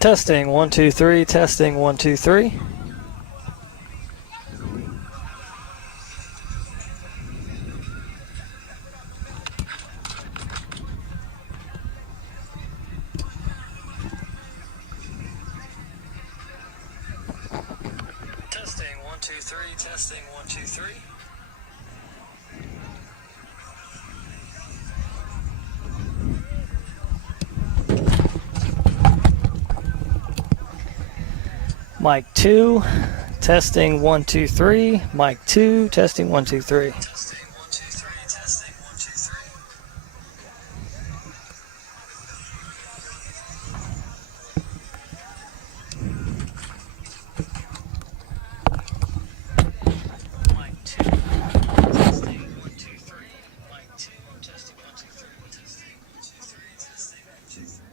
Testing 1 2 3. Testing 1 2 3. Testing 1 2 3. Testing 1 2 3. Mic 2, testing 1 2 3. Mic 2, testing 1 2 3. Testing 1 2 3. Testing 1 2 3. Mic 2, testing 1 2 3. Mic 2, testing 1 2 3. Testing 1 2 3. Testing 1 2 3.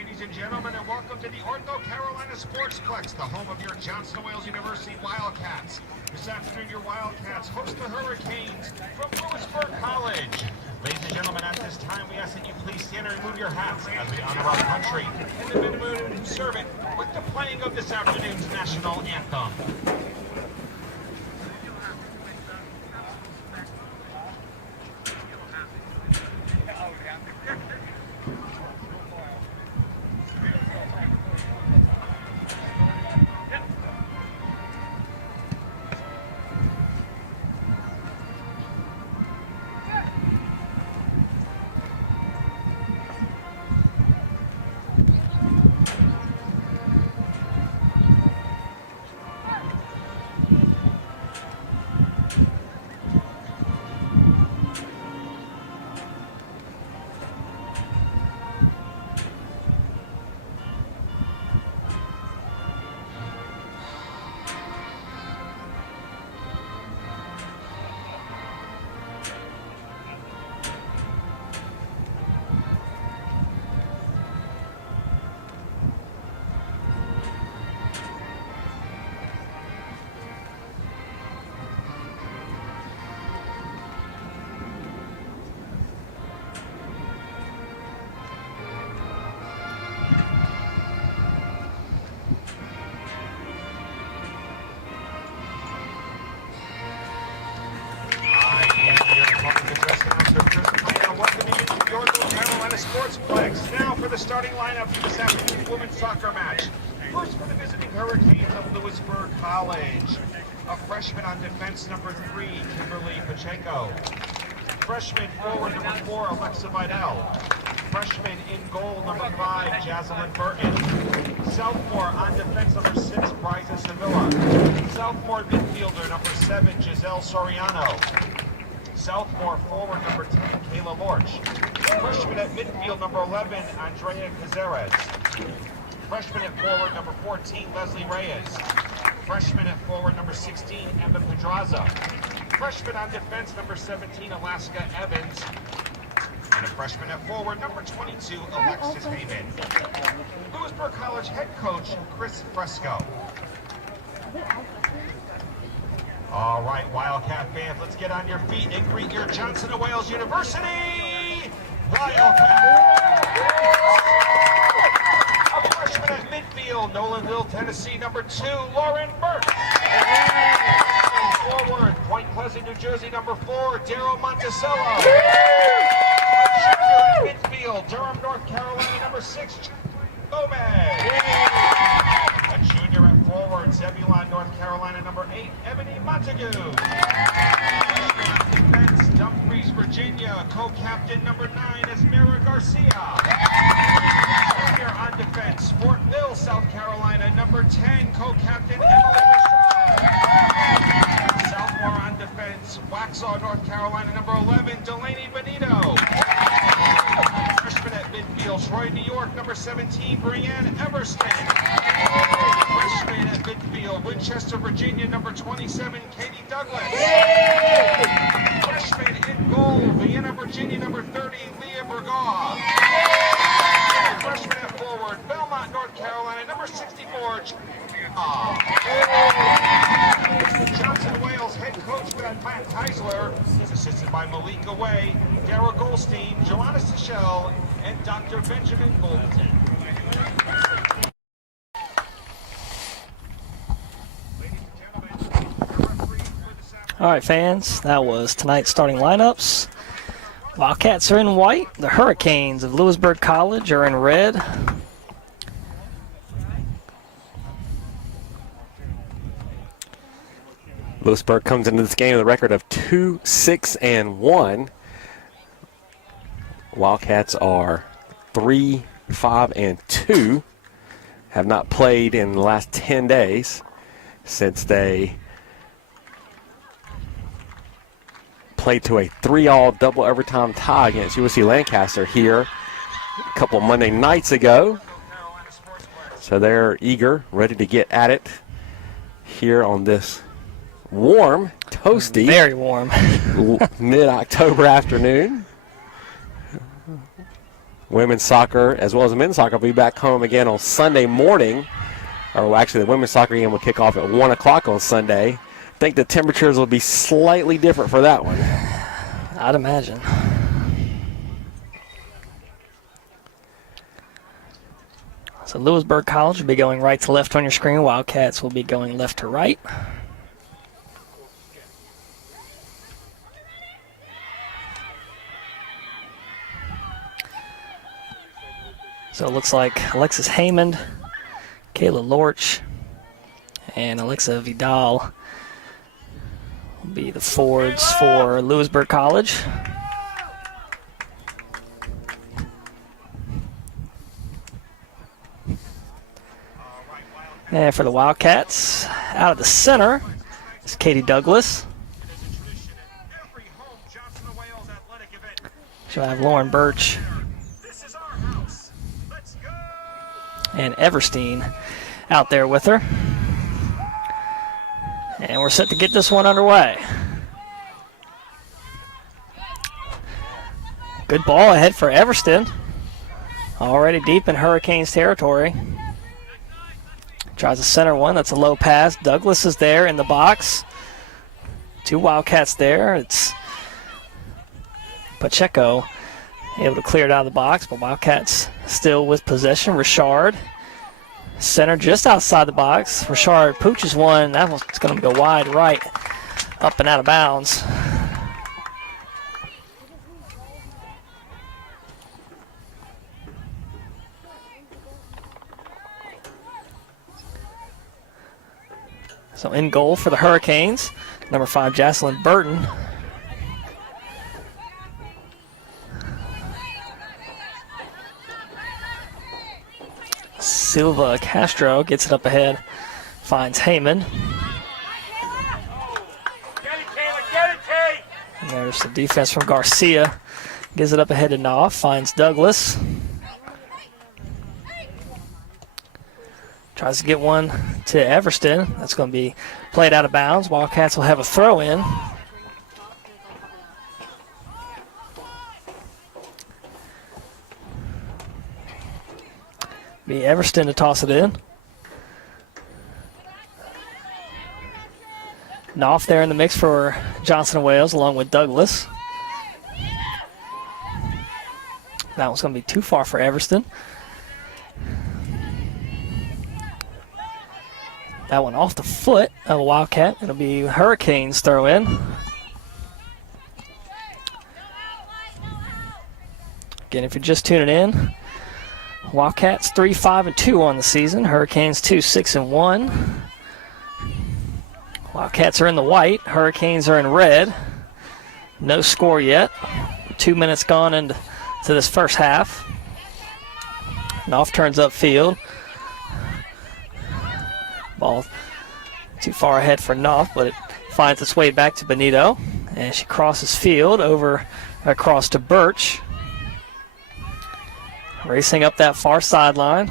ladies and gentlemen, and welcome to the Ortho Carolina Sportsplex, the home of your Johnson & Wales University Wildcats. This afternoon, your Wildcats host the Hurricanes from Louisburg College. Ladies and gentlemen, at this time, we ask that you please stand and remove your hats as we honor our country and the men and women who serve it with the playing of this afternoon's national anthem. Sportsplex. Now for the starting lineup for this afternoon's women's soccer match. First for the visiting Hurricanes of Louisburg College. A freshman on defense, number 3, Kimberly Pacheco. Freshman forward, number 4, Alexa Vidal. Freshman in goal, number 5, Jaslyn Burton. Sophomore on defense, number 6, Bryza Sevilla. Sophomore midfielder, number 7, Giselle Soriano. Sophomore forward, number 10, Kayla Lorch. Freshman at midfield, number 11, Andrea Cazares. Freshman at forward, number 14, Leslie Reyes. Freshman at forward, number 16, Emma Pedraza. Freshman on defense, number 17, Alaska Evans. And a freshman at forward, number 22, Alexis Haven. Louisburg College head coach, Chris Fresco. All right, Wildcat fans, let's get on your feet and greet your Johnson & Wales University Wildcats! A freshman at midfield, Nolanville, Tennessee, number 2, Lauren Burke. Forward, Point Pleasant, New Jersey, number 4, Daryl Monticello. Junior at midfield, Durham, North Carolina, number 6, Gomez. A junior at forward, Zebulon, North Carolina, number 8, Ebony Montague. Defense, Dumfries, Virginia, co-captain number 9, Esmira Garcia. Junior on defense, Fort Mill, South Carolina, number 10, co-captain Emily Michelle. Sophomore on defense, Waxhaw, North Carolina, number 11, Delaney Benito. Freshman at midfield, Troy, New York, number 17, Brianne Everston. Freshman at midfield, Winchester, Virginia, number 27, Katie Douglas. Freshman in goal, Vienna, Virginia, number 30, Leah Bergaw. Freshman at forward, Belmont, North Carolina, number 64, Johnson & Wales head coach Matt Heisler is assisted by Malika Way, Dara Goldstein, Joanna Sechel, and Dr. Benjamin Golden. All right, fans, that was tonight's starting lineups. Wildcats are in white. The Hurricanes of Louisburg College are in red. Louisburg comes into this game with a record of 2-6-1. Wildcats are 3-5-2. Have not played in the last 10 days since they played to a 3-all double overtime tie against USC Lancaster here a couple Monday nights ago. So they're eager, ready to get at it here on this warm, toasty, very warm mid-October afternoon. Women's soccer as well as men's soccer will be back home again on Sunday morning. Or actually, the women's soccer game will kick off at 1 o'clock on Sunday. I think the temperatures will be slightly different for that one. I'd imagine. So Louisburg College will be going right to left on your screen. Wildcats will be going left to right. So it looks like Alexis Haymond, Kayla Lorch, and Alexa Vidal will be the forwards for Louisburg College. And for the Wildcats, out of the center is Katie Douglas. She'll have Lauren Birch and Everstein out there with her. And we're set to get this one underway. Good ball ahead for Everston. Already deep in Hurricanes territory. Tries a center one. That's a low pass. Douglas is there in the box. 2 Wildcats there. It's Pacheco able to clear it out of the box, but Wildcats still with possession. Richard, center just outside the box. Richard pooches one. That one's going to go wide right, up and out of bounds. So in goal for the Hurricanes, number 5, Jocelyn Burton. Silva Castro gets it up ahead, finds Heyman. And there's the defense from Garcia. Gives it up ahead to Knopf, finds Douglas. Tries to get one to Everston. That's going to be played out of bounds. Wildcats will have a throw in. Be Everston to toss it in. Knopf there in the mix for Johnson & Wales along with Douglas. That one's going to be too far for Everston. That one off the foot of a Wildcat. It'll be Hurricanes throw in. Again, if you're just tuning in, Wildcats 3-5-2 on the season. Hurricanes 2-6-1. Wildcats are in the white. Hurricanes are in red. No score yet. 2 minutes gone into this first half. Knopf turns upfield. Ball too far ahead for Knopf, but it finds its way back to Benito. And she crosses field over across to Birch. Racing up that far sideline.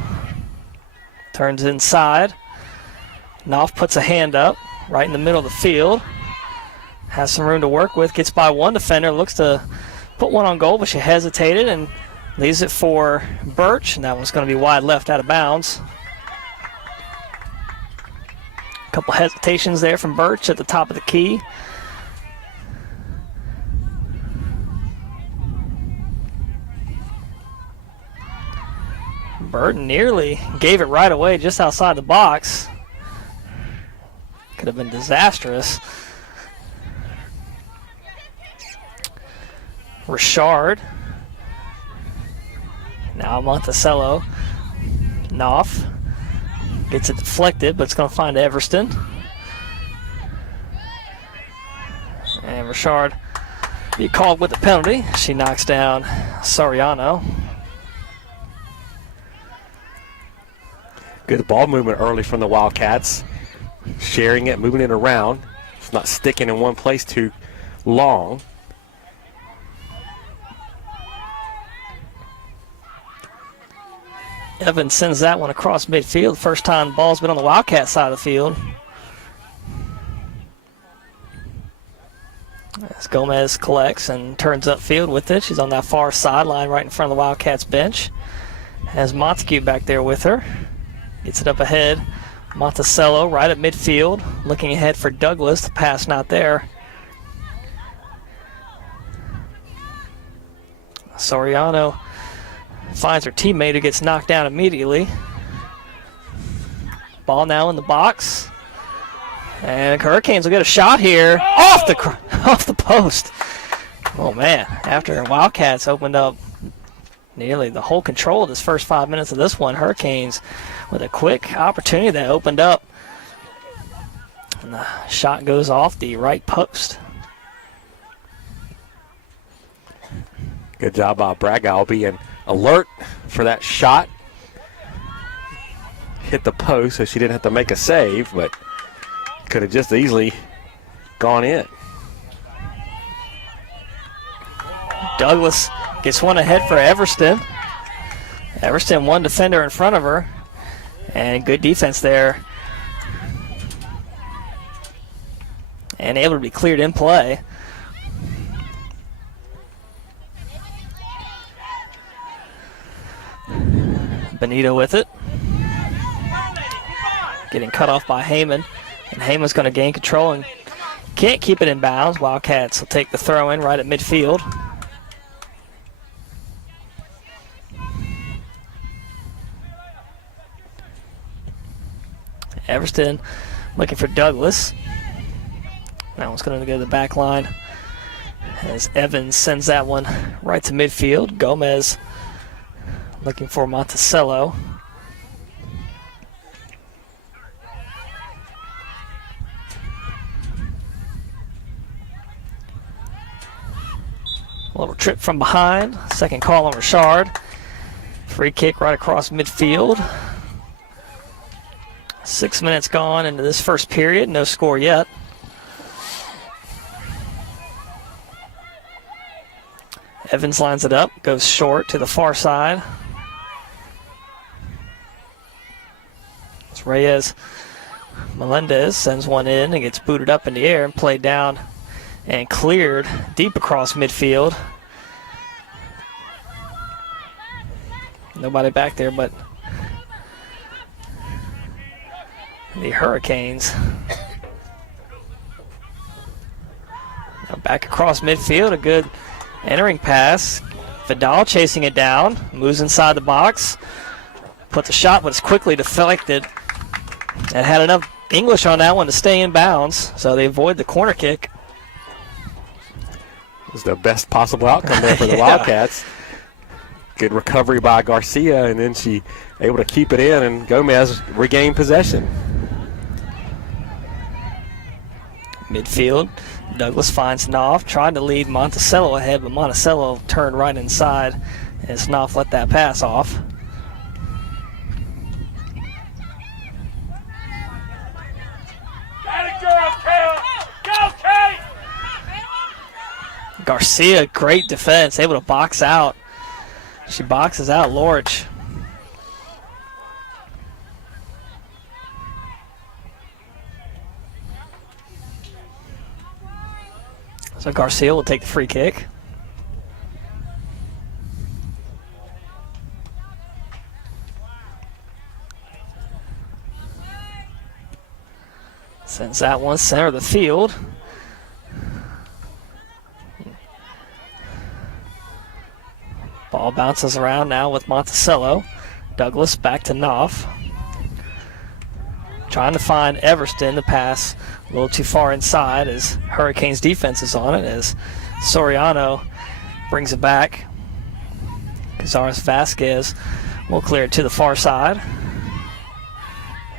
Turns inside. Knopf puts a hand up right in the middle of the field. Has some room to work with. Gets by one defender. Looks to put one on goal, but she hesitated and leaves it for Birch. And that one's going to be wide left out of bounds. A couple hesitations there from Birch at the top of the key. Burton nearly gave it right away just outside the box. Could have been disastrous. Richard. Now Monticello. Knopf. Gets it deflected, but it's going to find Everston. And Richard be called with the penalty. She knocks down Soriano. Good ball movement early from the Wildcats. Sharing it, moving it around. It's not sticking in one place too long. Evans sends that one across midfield. First time the ball's been on the Wildcat side of the field. It's Gomez collects and turns upfield with it. She's on that far sideline right in front of the Wildcats bench. Has Montague back there with her. Gets it up ahead. Monticello right at midfield. Looking ahead for Douglas. The pass not there. Soriano finds her teammate who gets knocked down immediately. Ball now in the box. And Hurricanes will get a shot here off the post. Oh man, after Wildcats opened up nearly the whole control of this first 5 minutes of this one, Hurricanes with a quick opportunity that opened up. And the shot goes off the right post. Good job by Bragall being alert for that shot. Hit the post so she didn't have to make a save, but could have just easily gone in. Douglas gets one ahead for Everston. Everston one defender in front of her. And good defense there. And able to be cleared in play. Benito with it. Getting cut off by Heyman. And Heyman's going to gain control and can't keep it in bounds. Wildcats will take the throw in right at midfield. Everston looking for Douglas. That one's going to go to the back line as Evans sends that one right to midfield. Gomez looking for Monticello. A little trip from behind. Second call on Richard. Free kick right across midfield. 6 minutes gone into this first period. No score yet. Evans lines it up. Goes short to the far side. It's Reyes. Melendez sends one in and gets booted up in the air and played down and cleared deep across midfield. Nobody back there but the Hurricanes. Now back across midfield, a good entering pass. Vidal chasing it down, moves inside the box, puts a shot, but it's quickly deflected. And had enough English on that one to stay in bounds, so they avoid the corner kick. It was the best possible outcome there for the Wildcats. Good recovery by Garcia, and then she able to keep it in, and Gomez regained possession. Midfield, Douglas finds Knopf, trying to lead Monticello ahead, but Monticello turned right inside as Knopf let that pass off. Garcia, great defense, able to box out. She boxes out Lorch. So Garcia will take the free kick. Sends that one center of the field. Ball bounces around now with Monticello. Douglas back to Knopf. Trying to find Everston. The pass a little too far inside as Hurricanes defense is on it as Soriano brings it back. Cazares Vasquez will clear it to the far side.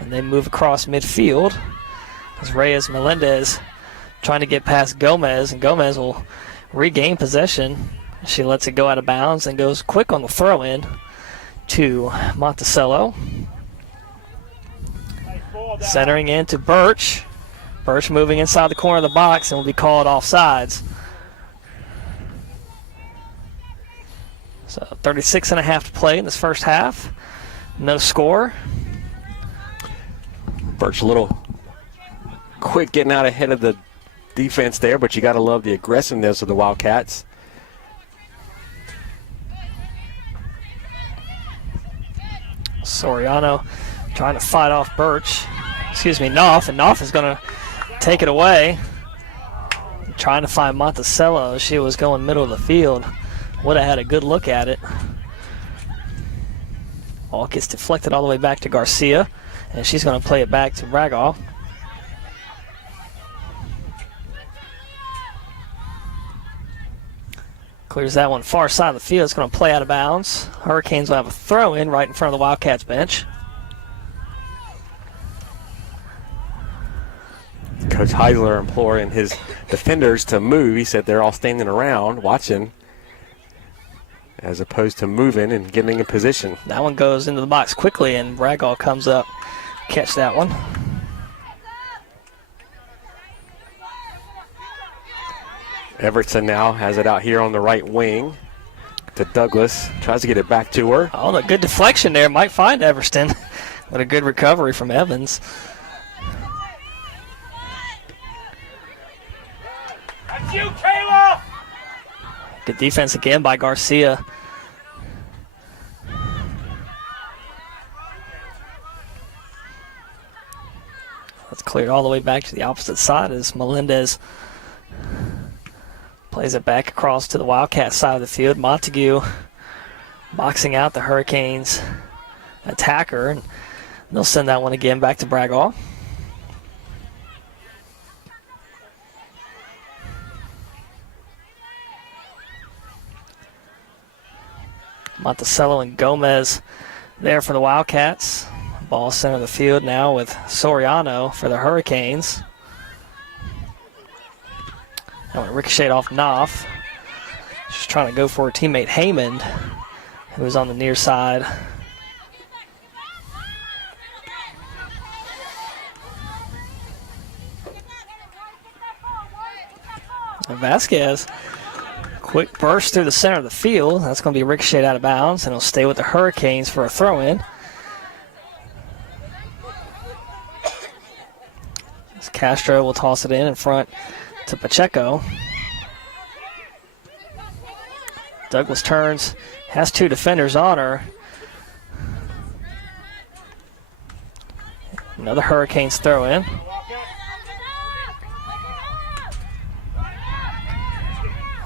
And they move across midfield as Reyes Melendez trying to get past Gomez, and Gomez will regain possession. She lets it go out of bounds and goes quick on the throw-in to Monticello. Centering in to Birch. Birch moving inside the corner of the box and will be called offsides. So 36.5 to play in this first half. No score. Birch a little quick getting out ahead of the defense there, but you got to love the aggressiveness of the Wildcats. Soriano trying to fight off Knopf, and Knopf is going to take it away. Trying to find Monticello. She was going middle of the field. Would have had a good look at it. Ball gets deflected all the way back to Garcia, and she's going to play it back to Bragaw. Clears that one far side of the field. It's going to play out of bounds. Hurricanes will have a throw in right in front of the Wildcats bench. Coach Heisler imploring his defenders to move. He said they're all standing around watching as opposed to moving and getting in position. That one goes into the box quickly, and Bragaw comes up, catch that one. Everton now has it out here on the right wing to Douglas. Tries to get it back to her. Oh, a good deflection there. Might find Everston. What a good recovery from Evans. That's you, Kayla! Good defense again by Garcia. That's cleared all the way back to the opposite side as Melendez plays it back across to the Wildcat side of the field. Montague boxing out the Hurricanes attacker, and they'll send that one again back to Bragaw. Monticello and Gomez there for the Wildcats. Ball center of the field now with Soriano for the Hurricanes. That one ricocheted off Knopf. She's trying to go for her teammate Haymond, who was on the near side. And Vasquez, quick burst through the center of the field. That's going to be ricocheted out of bounds, and it'll stay with the Hurricanes for a throw-in. Castro will toss it in front to Pacheco. Douglas turns, has two defenders on her. Another Hurricanes throw in.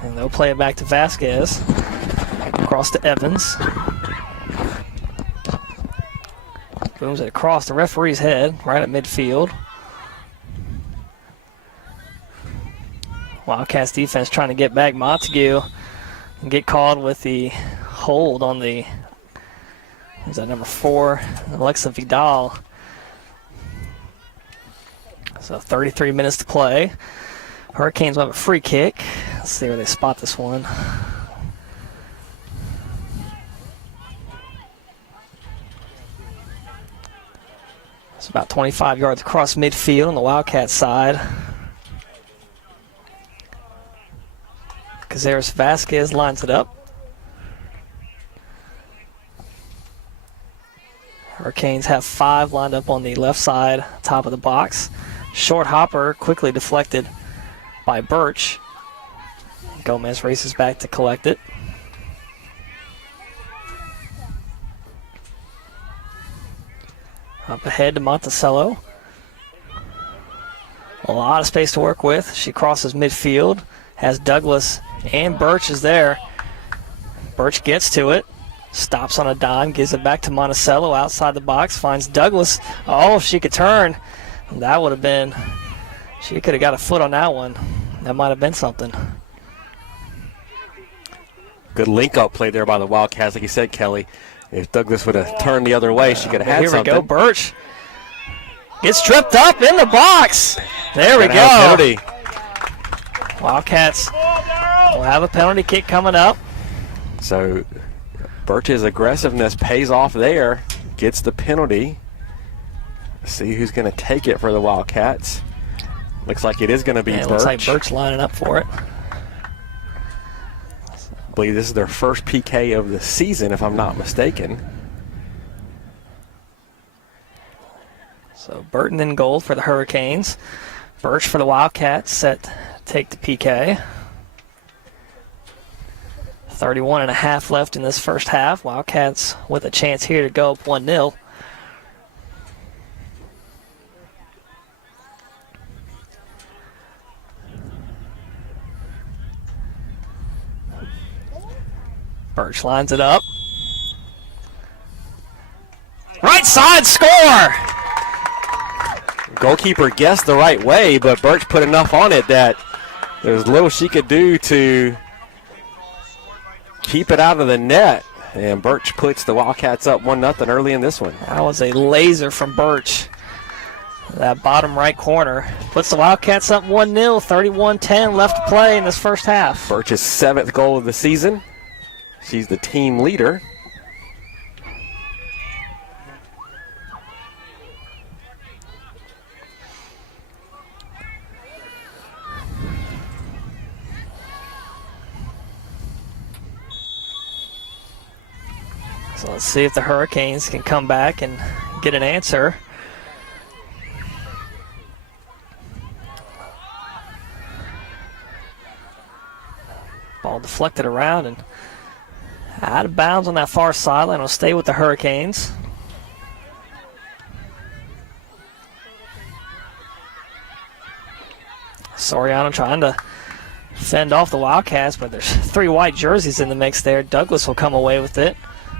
And they'll play it back to Vasquez. Across to Evans. Booms it across the referee's head, right at midfield. Wildcats defense trying to get back Montague and get called with the hold on the, is that number 4, Alexa Vidal. So 33 minutes to play. Hurricanes will have a free kick. Let's see where they spot this one. It's about 25 yards across midfield on the Wildcat side. Cazares Vasquez lines it up. Hurricanes have 5 lined up on the left side, top of the box. Short hopper quickly deflected by Birch. Gomez races back to collect it. Up ahead to Monticello. A lot of space to work with. She crosses midfield. Has Douglas and Birch is there. Birch gets to it. Stops on a dime. Gives it back to Monticello outside the box. Finds Douglas. Oh, if she could turn. That would have been, she could have got a foot on that one. That might have been something. Good link-up play there by the Wildcats, like you said, Kelly. If Douglas would have turned the other way, she could have had something. Here we go, Birch. Gets tripped up in the box. There we go. Penalty. Wildcats will have a penalty kick coming up. So Birch's aggressiveness pays off there. Gets the penalty. See who's going to take it for the Wildcats. Looks like it is going to be Birch. Looks like Birch lining up for it. I believe this is their first PK of the season, if I'm not mistaken. So Burton in goal for the Hurricanes. Birch for the Wildcats, set to take the PK. 31.5 left in this first half. Wildcats with a chance here to go up 1-0. Birch lines it up. Right side, score! Goalkeeper guessed the right way, but Birch put enough on it that there's little she could do to keep it out of the net. And Birch puts the Wildcats up 1-0 early in this one. That was a laser from Birch. That bottom right corner puts the Wildcats up 1-0, 31-10 left to play in this first half. Birch's 7th goal of the season. She's the team leader. So let's see if the Hurricanes can come back and get an answer. Ball deflected around and out of bounds on that far sideline. Will stay with the Hurricanes. Soriano trying to fend off the Wildcats, but there's 3 white jerseys in the mix there. Douglas will come away with it.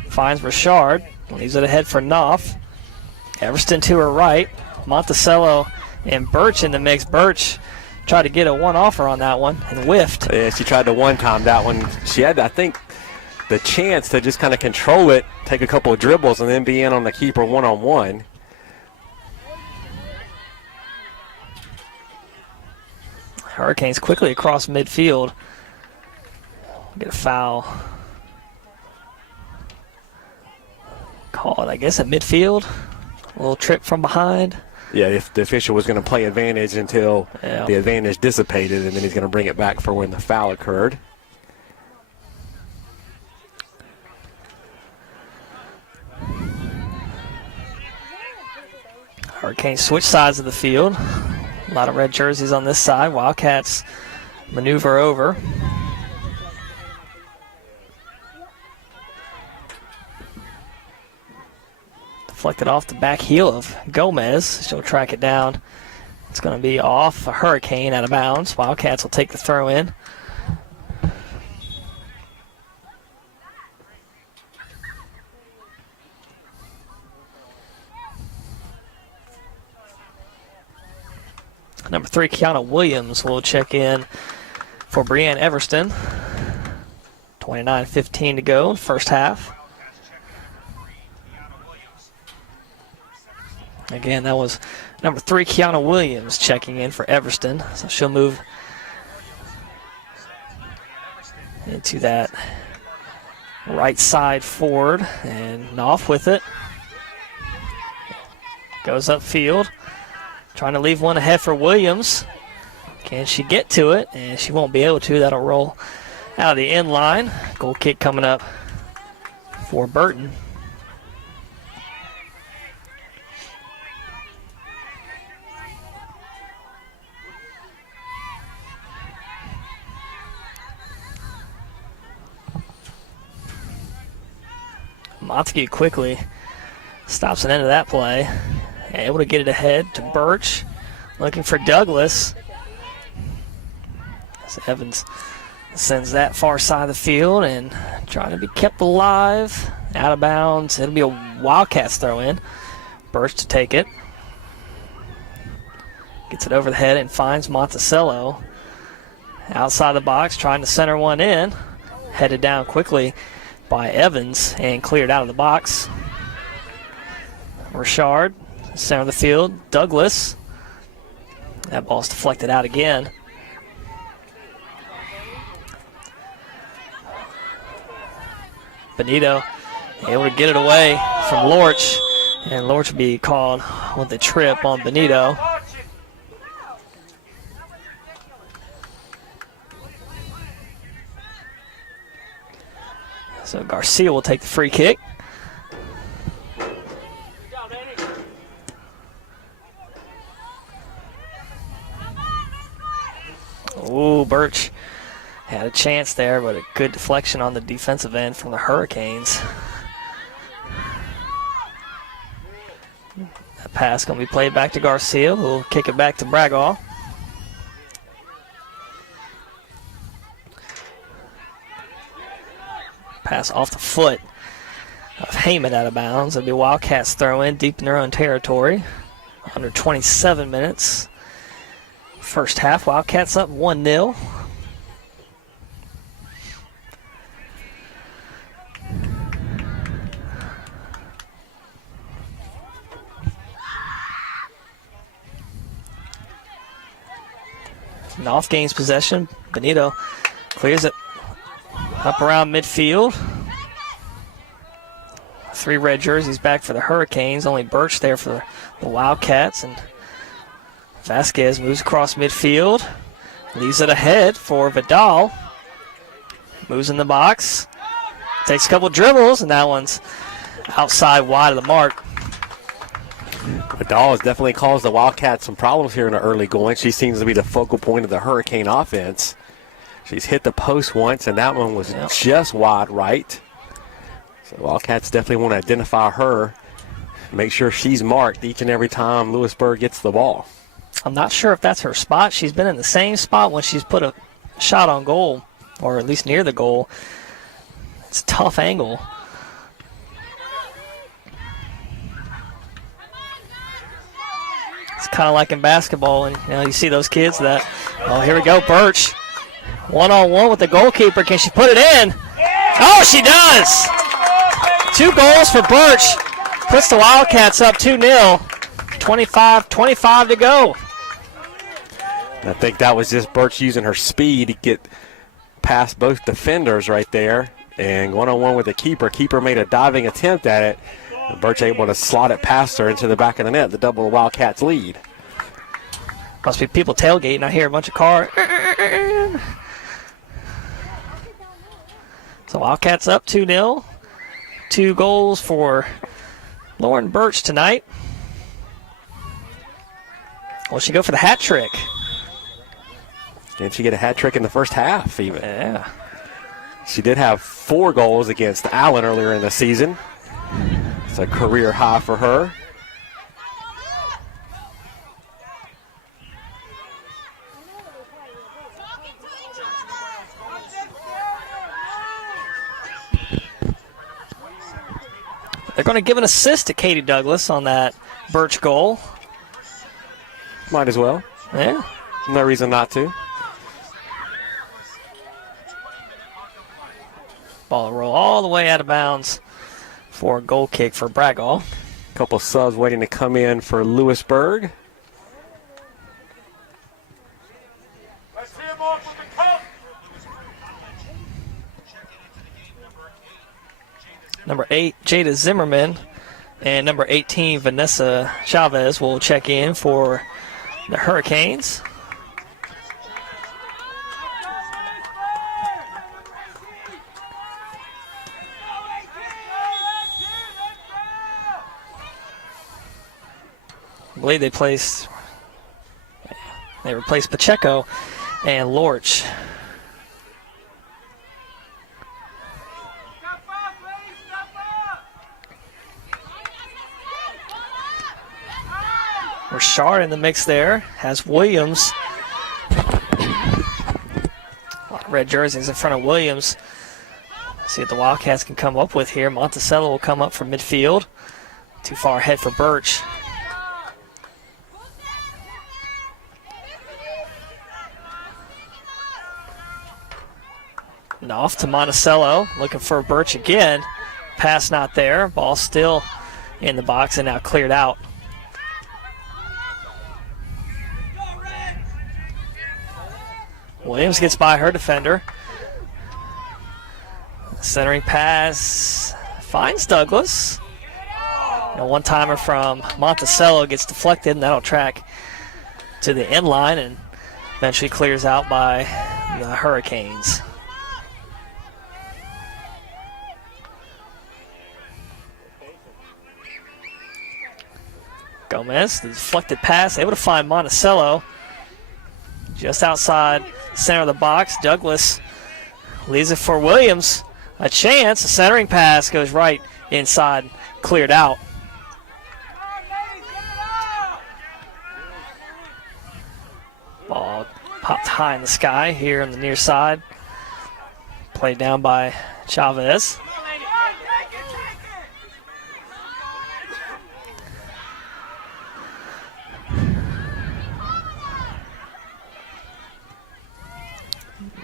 Finds Richard. Leaves it ahead for Knopf. Everston to her right. Monticello and Birch in the mix. Birch tried to get a one-offer on that one and whiffed. Yeah, she tried to one-time that one. She had, I think, the chance to just kind of control it, take a couple of dribbles, and then be in on the keeper one-on-one. Hurricanes quickly across midfield. Get a foul called, I guess, at midfield. A little trip from behind. Yeah, if the official was going to play advantage until the advantage dissipated, and then he's going to bring it back for when the foul occurred. Hurricanes switch sides of the field. A lot of red jerseys on this side. Wildcats maneuver over. Deflected off the back heel of Gomez. She'll track it down. It's going to be off a Hurricane out of bounds. Wildcats will take the throw in. Number 3, Kiana Williams will check in for Brianne Everston. 29:15 to go, first half. Again, that was number 3, Kiana Williams, checking in for Everston. So she'll move into that right side forward, and Knopf with it. Goes upfield. Trying to leave one ahead for Williams. Can she get to it? And she won't be able to. That'll roll out of the end line. Goal kick coming up for Burton. Montague quickly stops an end of that play. Able to get it ahead to Birch. Looking for Douglas. As Evans sends that far side of the field and trying to be kept alive. Out of bounds. It'll be a Wildcats throw in. Birch to take it. Gets it over the head and finds Monticello. Outside the box, trying to center one in. Headed down quickly by Evans and cleared out of the box. Richard. Center of the field, Douglas. That ball's deflected out again. Benito able to get it away from Lorch, and Lorch will be called with a trip on Benito. So Garcia will take the free kick. Ooh, Birch had a chance there, but a good deflection on the defensive end from the Hurricanes. That pass going to be played back to Garcia, who will kick it back to Bragaw. Pass off the foot of Heyman out of bounds. It'll be Wildcats throw in deep in their own territory. Under 27 minutes. First half, Wildcats up 1-0. Knopf gains possession. Benito clears it up around midfield. 3 red jerseys back for the Hurricanes. Only Birch there for the Wildcats. And Vasquez moves across midfield. Leaves it ahead for Vidal. Moves in the box. Takes a couple dribbles, and that one's outside wide of the mark. Vidal has definitely caused the Wildcats some problems here in the early going. She seems to be the focal point of the Hurricane offense. She's hit the post once, and that one was just wide right. So Wildcats definitely want to identify her, make sure she's marked each and every time Louisburg gets the ball. I'm not sure if that's her spot. She's been in the same spot when she's put a shot on goal, or at least near the goal. It's a tough angle. It's kind of like in basketball, and you see those kids that, oh, here we go, Birch. One-on-one with the goalkeeper. Can she put it in? Oh, she does! 2 goals for Birch. Puts the Wildcats up 2-0. 25 to go. I think that was just Birch using her speed to get past both defenders right there. And one-on-one with the keeper. Keeper made a diving attempt at it. And Birch able to slot it past her into the back of the net to double the Wildcats' lead. Must be people tailgating. I hear a bunch of cars. So Wildcats up 2-0. 2 goals for Lauren Birch tonight. Will she go for the hat trick? Didn't she get a hat trick in the first half even? Yeah. She did have 4 goals against Allen earlier in the season. It's a career high for her. They're going to give an assist to Katie Douglas on that Birch goal. Might as well. Yeah. No reason not to. Ball roll all the way out of bounds for a goal kick for Bragaw. Couple subs waiting to come in for Louisburg. Number 8, Jada Zimmerman, and number 18, Vanessa Chavez, will check in for the Hurricanes. I believe they replaced Pacheco and Lorch. Rashard in the mix there, has Williams. Red jerseys in front of Williams. See what the Wildcats can come up with here. Monticello will come up from midfield. Too far ahead for Birch. And off to Monticello, looking for Birch again. Pass not there. Ball still in the box and now cleared out. Williams gets by her defender. Centering pass finds Douglas. And a one-timer from Monticello gets deflected, and that'll track to the end line and eventually clears out by the Hurricanes. Gomez, the deflected pass, able to find Monticello just outside center of the box. Douglas leaves it for Williams. A chance. A centering pass goes right inside. Cleared out. Ball popped high in the sky here on the near side. Played down by Chavez.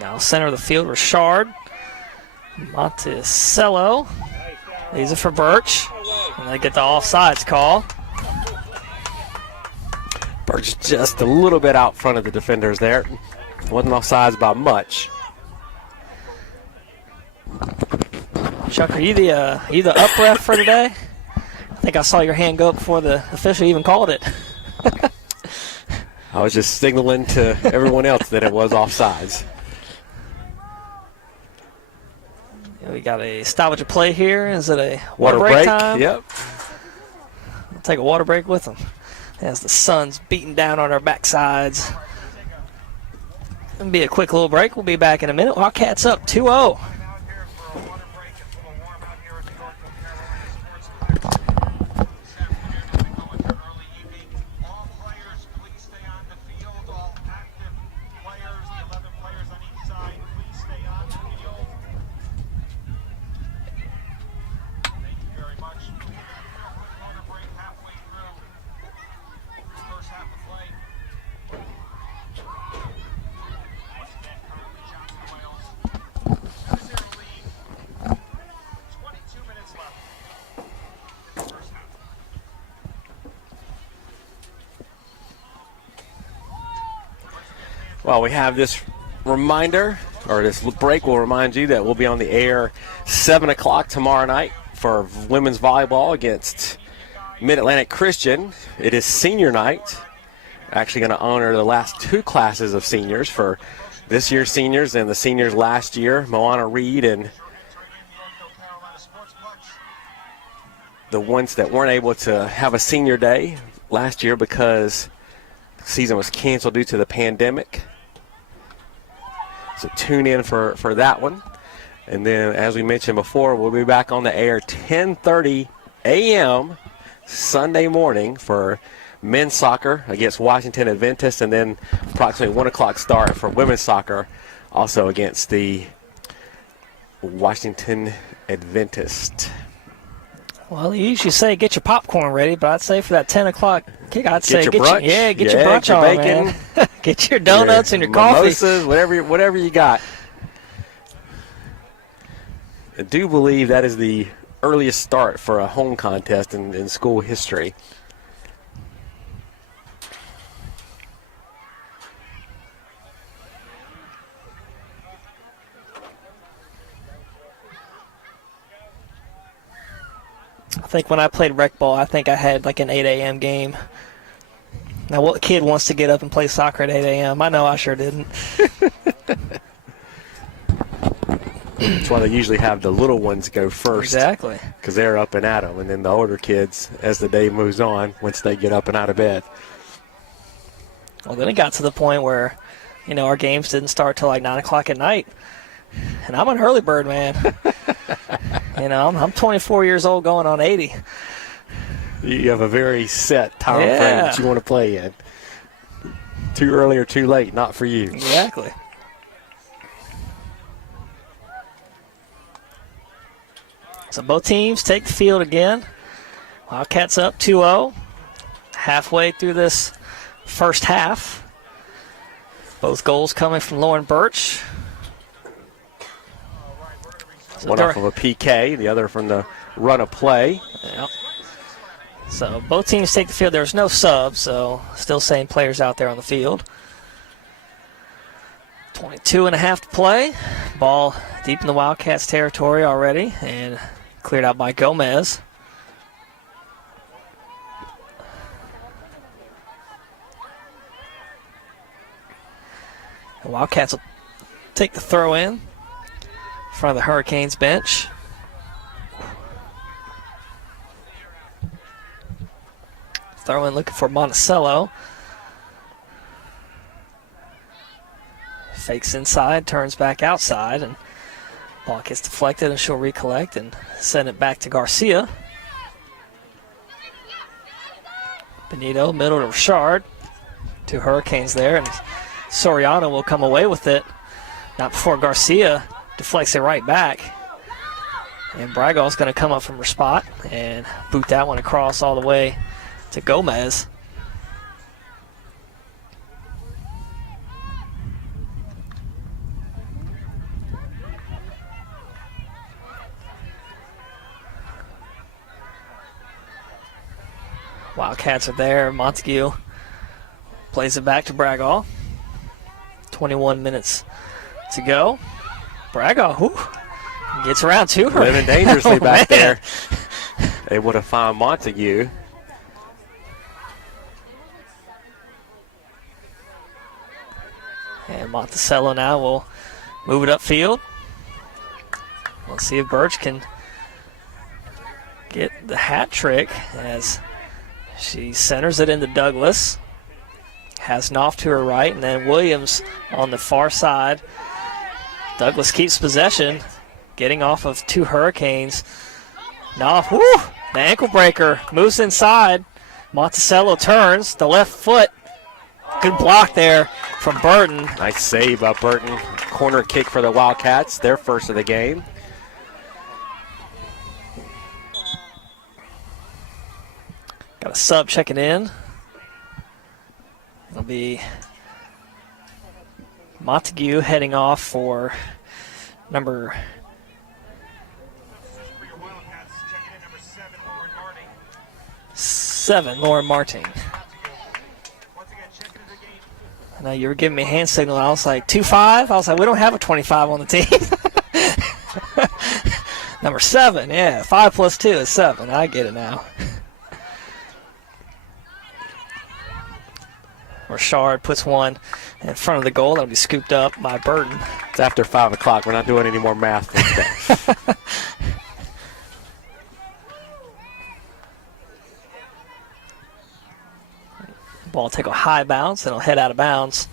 Now center of the field, Richard. Monticello leaves it for Birch. And they get the offsides call. Birch just a little bit out front of the defenders there. Wasn't offsides by much. Chuck, are you the up ref for today? I think I saw your hand go up before the official even called it. I was just signaling to everyone else that it was offsides. We got a stoppage of play here. Is it a water break time? Yep. We'll take a water break with them as the sun's beating down on our backsides. It'll be a quick little break. We'll be back in a minute. Wildcats up 2-0. Well, we have this reminder, or this break will remind you that we'll be on the air 7 o'clock tomorrow night for women's volleyball against Mid-Atlantic Christian. It is senior night. Actually going to honor the last two classes of seniors for this year's seniors and the seniors last year, Moana Reed and the ones that weren't able to have a senior day last year because the season was canceled due to the pandemic. So tune in for that one. And then, as we mentioned before, we'll be back on the air 10:30 a.m. Sunday morning for men's soccer against Washington Adventist, and then approximately 1 o'clock start for women's soccer, also against the Washington Adventist. Well, you usually say get your popcorn ready, but I'd say for that 10 o'clock kick, I'd say get your brunch. Get your brunch on, bacon, man. Get your donuts and your mimosas, coffee. whatever you got. I do believe that is the earliest start for a home contest in school history. I think when I played rec ball, I think I had like an 8 a.m. game. Now, what kid wants to get up and play soccer at 8 a.m.? I know I sure didn't. That's why they usually have the little ones go first. Exactly. Because they're up and at them. And then the older kids, as the day moves on, once they get up and out of bed. Well, then it got to the point where, our games didn't start till like 9 o'clock at night. And I'm an early bird, man. I'm 24 years old going on 80. You have a very set time frame that you want to play in. Too early or too late, not for you. Exactly. So both teams take the field again. Wildcats up 2-0. Halfway through this first half. Both goals coming from Lauren Birch. One off of a PK, the other from the run of play. Yep. So both teams take the field. There's no subs, so still same players out there on the field. 22.5 to play. Ball deep in the Wildcats territory already and cleared out by Gomez. The Wildcats will take the throw in front of the Hurricanes bench. Throw in looking for Monticello. fakes inside, turns back outside, and ball gets deflected, and she'll recollect and send it back to Garcia. Benito, middle to Richard. 2 Hurricanes there, and Soriano will come away with it. Not before Garcia deflects it right back. And Bragall's going to come up from her spot and boot that one across all the way to Gomez. Wildcats are there. Montague plays it back to Bragall. 21 minutes to go. Bragall, gets around to her. Living dangerously back there. Able to find Montague. And Monticello now will move it upfield. Let's see if Birch can get the hat trick as she centers it into Douglas. Has Knopf to her right, and then Williams on the far side. Douglas keeps possession, getting off of 2 Hurricanes. Knopf, the ankle breaker, moves inside. Monticello turns, the left foot. Good block there from Burton. Nice save by Burton. Corner kick for the Wildcats, their first of the game. Got a sub checking in. It'll be Montague heading off for number 7, Lauren Marting. I know you were giving me a hand signal. I was like, 2-5? I was like, we don't have a 25 on the team. Number 7, yeah. 5 plus 2 is 7. I get it now. Richard puts one in front of the goal. That'll be scooped up by Burton. It's after 5 o'clock. We're not doing any more math today. Ball will take a high bounce, and it'll head out of bounds.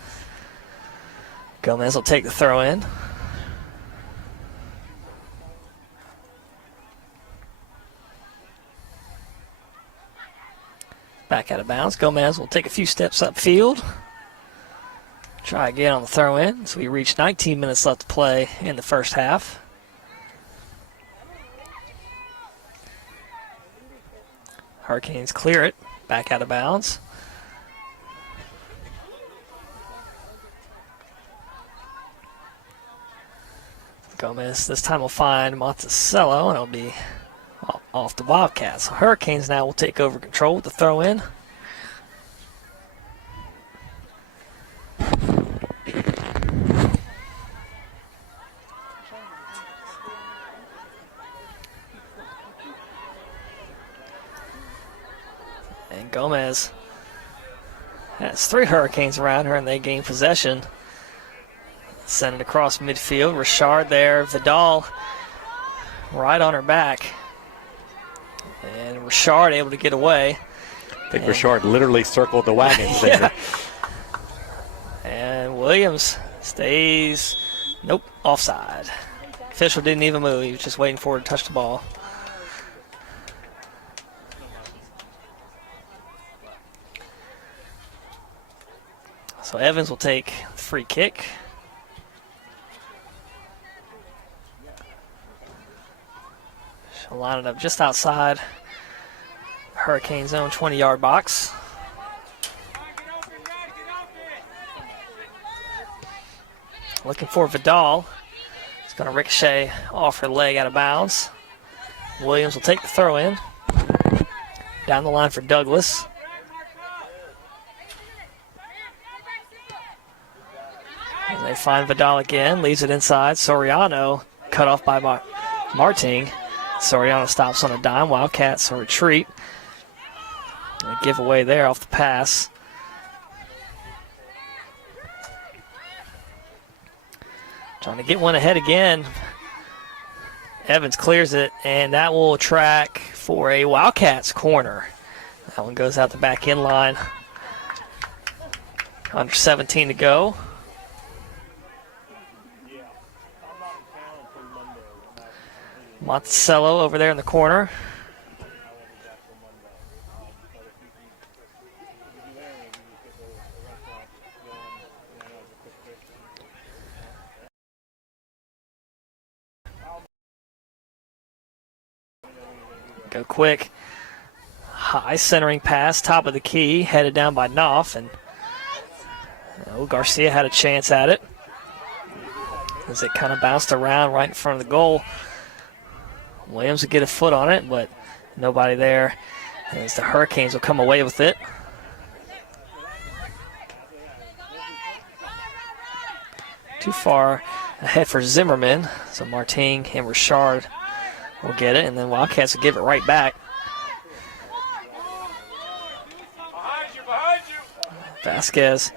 Gomez will take the throw in. Back out of bounds. Gomez will take a few steps upfield. Try again on the throw in. So we reach 19 minutes left to play in the first half. Hurricanes clear it. Back out of bounds. Gomez this time will find Monticello, and it'll be off the Wildcats. So Hurricanes now will take over control with the throw in. And Gomez has 3 Hurricanes around her, and they gain possession. Send it across midfield. Richard there. Vidal right on her back. And Richard able to get away. I think Richard literally circled the wagons there. And Williams stays, nope, offside. Official didn't even move. He was just waiting for her to touch the ball. So Evans will take the free kick. She'll line it up just outside Hurricane zone 20-yard box. Looking for Vidal. It's going to ricochet off her leg out of bounds. Williams will take the throw in. Down the line for Douglas. And they find Vidal again. Leaves it inside. Soriano cut off by Marting. Soriano stops on a dime. Wildcats a retreat. A giveaway there off the pass. Trying to get one ahead again. Evans clears it, and that will track for a Wildcats corner. That one goes out the back end line. Under 17 to go. Monticello over there in the corner. Go quick. High centering pass, top of the key, headed down by Knopf, and Garcia had a chance at it as it kind of bounced around right in front of the goal. Williams would get a foot on it, but nobody there as the Hurricanes will come away with it. Too far ahead for Zimmerman, so Martin and Richard will get it, and then Wildcats will give it right back. Vasquez,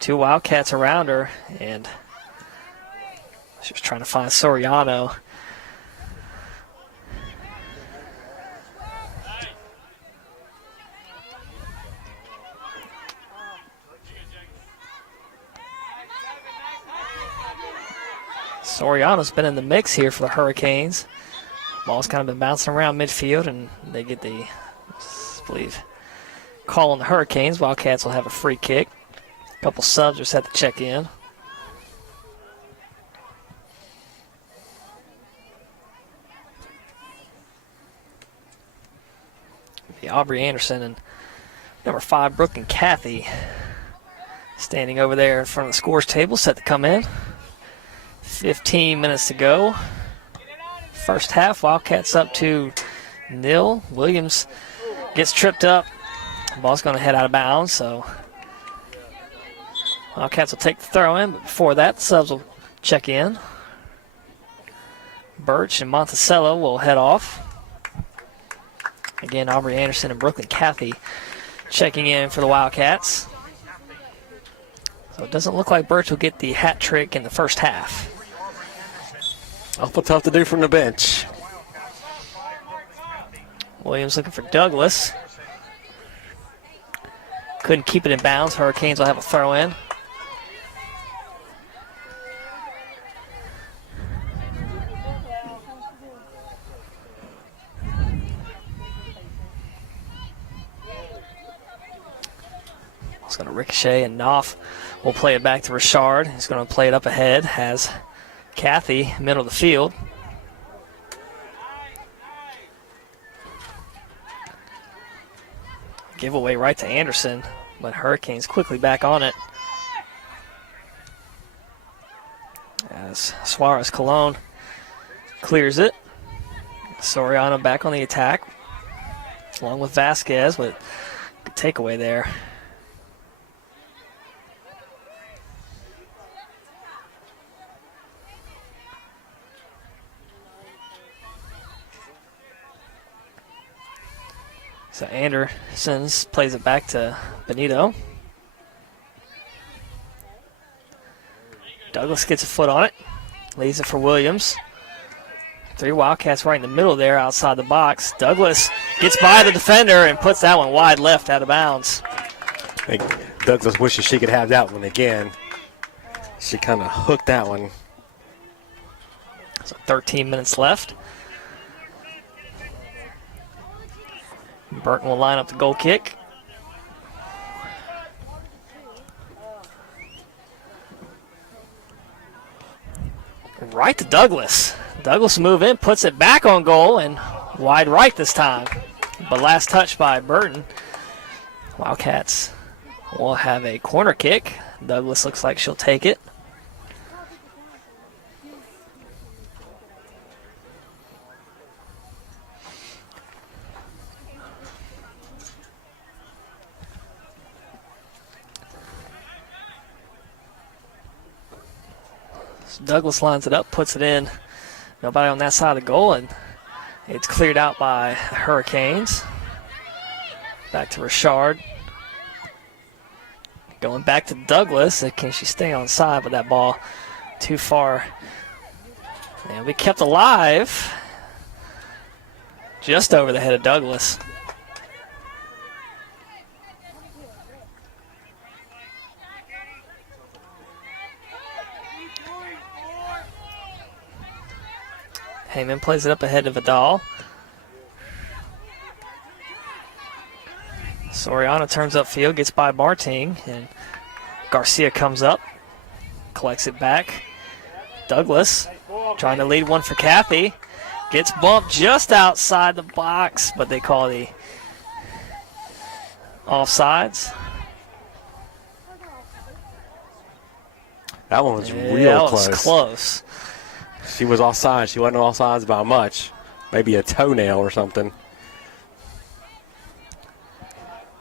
2 Wildcats around her, and she was trying to find Soriano. Soriano's been in the mix here for the Hurricanes. Ball's kind of been bouncing around midfield, and they get the, I believe, call on the Hurricanes. Wildcats will have a free kick. A couple subs just had to check in. The Aubrey Anderson and number 5, Brooke and Kathy, standing over there in front of the scores table, set to come in. 15 minutes to go. First half, Wildcats up 2-0. Williams gets tripped up. Ball's going to head out of bounds, so Wildcats will take the throw in, but before that, the subs will check in. Birch and Monticello will head off. Again, Aubrey Anderson and Brooklyn Cathy checking in for the Wildcats. So it doesn't look like Birch will get the hat trick in the first half. Awful tough to do from the bench. Williams looking for Douglas. Couldn't keep it in bounds. Hurricanes will have a throw in. It's going to ricochet, and Knopf will play it back to Richard. He's going to play it up ahead. Has Cathy, middle of the field. Giveaway right to Anderson, but Hurricanes quickly back on it. As Suarez Colon clears it. Soriano back on the attack, along with Vasquez, but good takeaway there. So Anderson plays it back to Benito. Douglas gets a foot on it. Leaves it for Williams. 3 Wildcats right in the middle there outside the box. Douglas gets by the defender and puts that one wide left out of bounds. I think Douglas wishes she could have that one again. She kind of hooked that one. So 13 minutes left. Burton will line up the goal kick. Right to Douglas. Douglas move in, puts it back on goal, and wide right this time. But last touch by Burton. Wildcats will have a corner kick. Douglas looks like she'll take it. Douglas lines it up, puts it in. Nobody on that side of the goal, and it's cleared out by the Hurricanes. Back to Richard. Going back to Douglas. Can she stay on side with that ball too far? And we kept alive just over the head of Douglas. Heyman plays it up ahead to Vidal. Soriano turns upfield, gets by Martin, and Garcia comes up, collects it back. Douglas trying to lead one for Kathy. Gets bumped just outside the box, but they call the offsides. That one was real close. That was close. She was offside. She wasn't offsides by much. Maybe a toenail or something.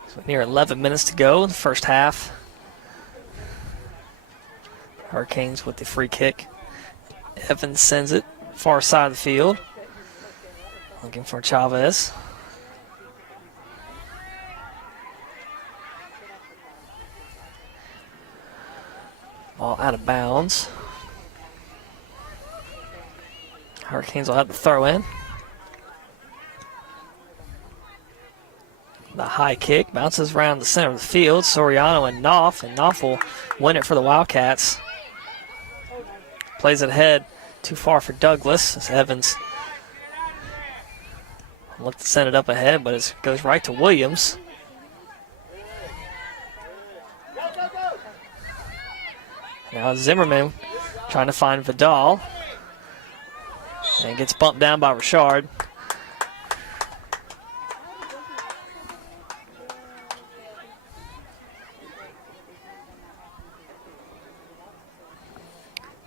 So near 11 minutes to go in the first half. Hurricanes with the free kick. Evans sends it far side of the field. Looking for Chavez. Ball out of bounds. Hurricanes will have the throw in. The high kick bounces around the center of the field. Soriano and Knopf will win it for the Wildcats. Plays it ahead, too far for Douglas as Evans looked to send it up ahead, but it goes right to Williams. Now Zimmerman trying to find Vidal and gets bumped down by Richard.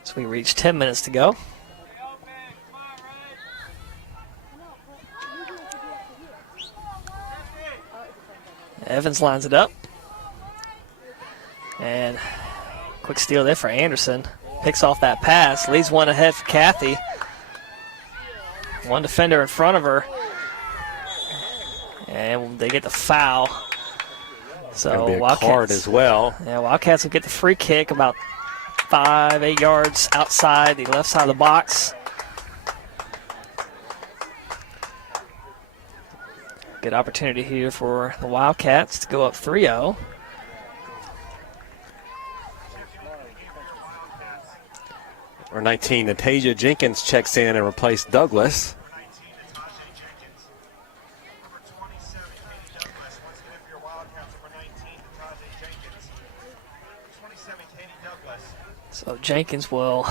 So we reach 10 minutes to go. Evans lines it up. And quick steal there for Anderson. Picks off that pass. Leaves one ahead for Kathy. One defender in front of her. And they get the foul. So be a Wildcats, card as well. Yeah, Wildcats will get the free kick about 5-8 yards outside the left side of the box. Good opportunity here for the Wildcats to go up 3-0. Number 19, Natasia Jenkins checks in and replaced Douglas. So Jenkins will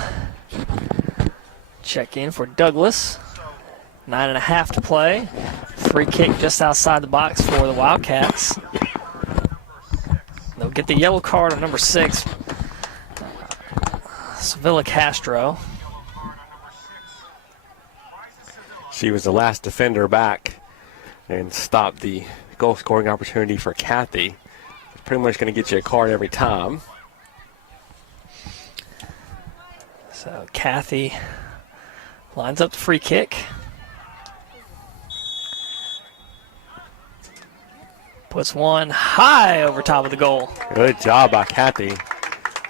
check in for Douglas. 9.5 to play. Free kick just outside the box for the Wildcats. They'll get the yellow card on number 6, Sevilla Castro. She was the last defender back and stopped the goal scoring opportunity for Kathy. It's pretty much going to get you a card every time. So Kathy lines up the free kick. Puts one high over top of the goal. Good job by Kathy.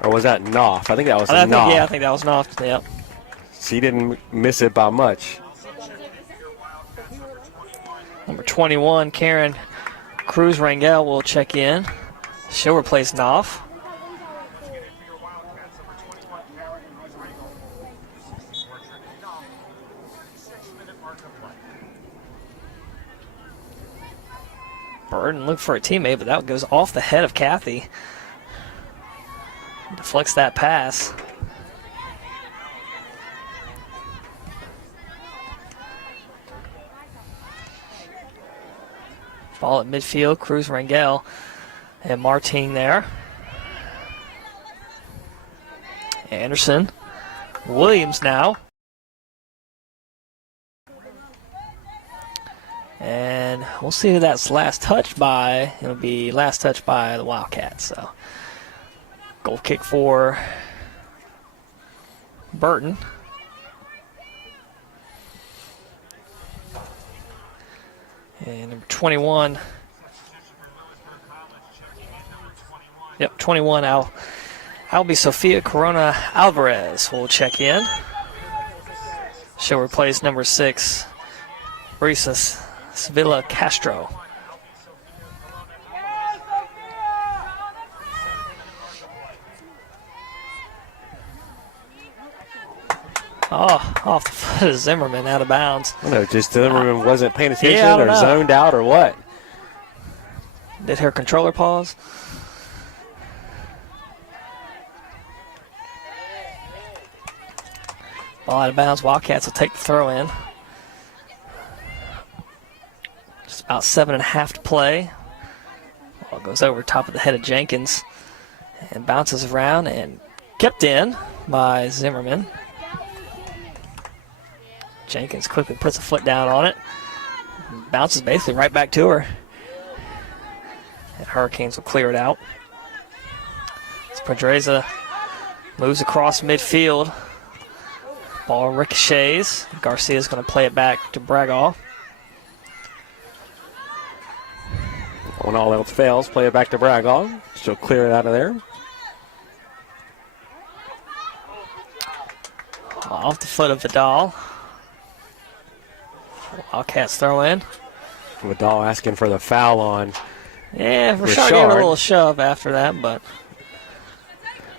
Or was that Knopf? I think that was Knopf. Yeah, I think that was Knopf. Yep. She didn't miss it by much. Number 21, Karen Cruz Rangel will check in. She'll replace Knopf. Burden looked for a teammate, but that goes off the head of Kathy. Deflects that pass. Ball at midfield, Cruz Rangel and Martin there. Anderson. Williams now. And we'll see who that's last touched by. It'll be last touched by the Wildcats. So, goal kick for Burton. And number 21. Yep, 21. I'll be Sofia Corona Alvarez will check in. She'll replace number 6, Brisa Sevilla Castro. Oh, off the foot of Zimmerman, out of bounds. I don't know, just Zimmerman wasn't paying attention I don't or know. zoned out or what. Did her controller pause? Ball out of bounds. Wildcats will take the throw in. Just about 7.5 to play. Ball goes over top of the head of Jenkins and bounces around and kept in by Zimmerman. Jenkins quickly puts a foot down on it. Bounces basically right back to her. And Hurricanes will clear it out. As Pedreza moves across midfield. Ball ricochets. Garcia's going to play it back to Bragaw. When all else fails, play it back to Bragaw. She'll clear it out of there. Off the foot of Vidal. Wildcats throw in. Vidal asking for the foul on. Yeah, Rashard gave her a little shove after that, but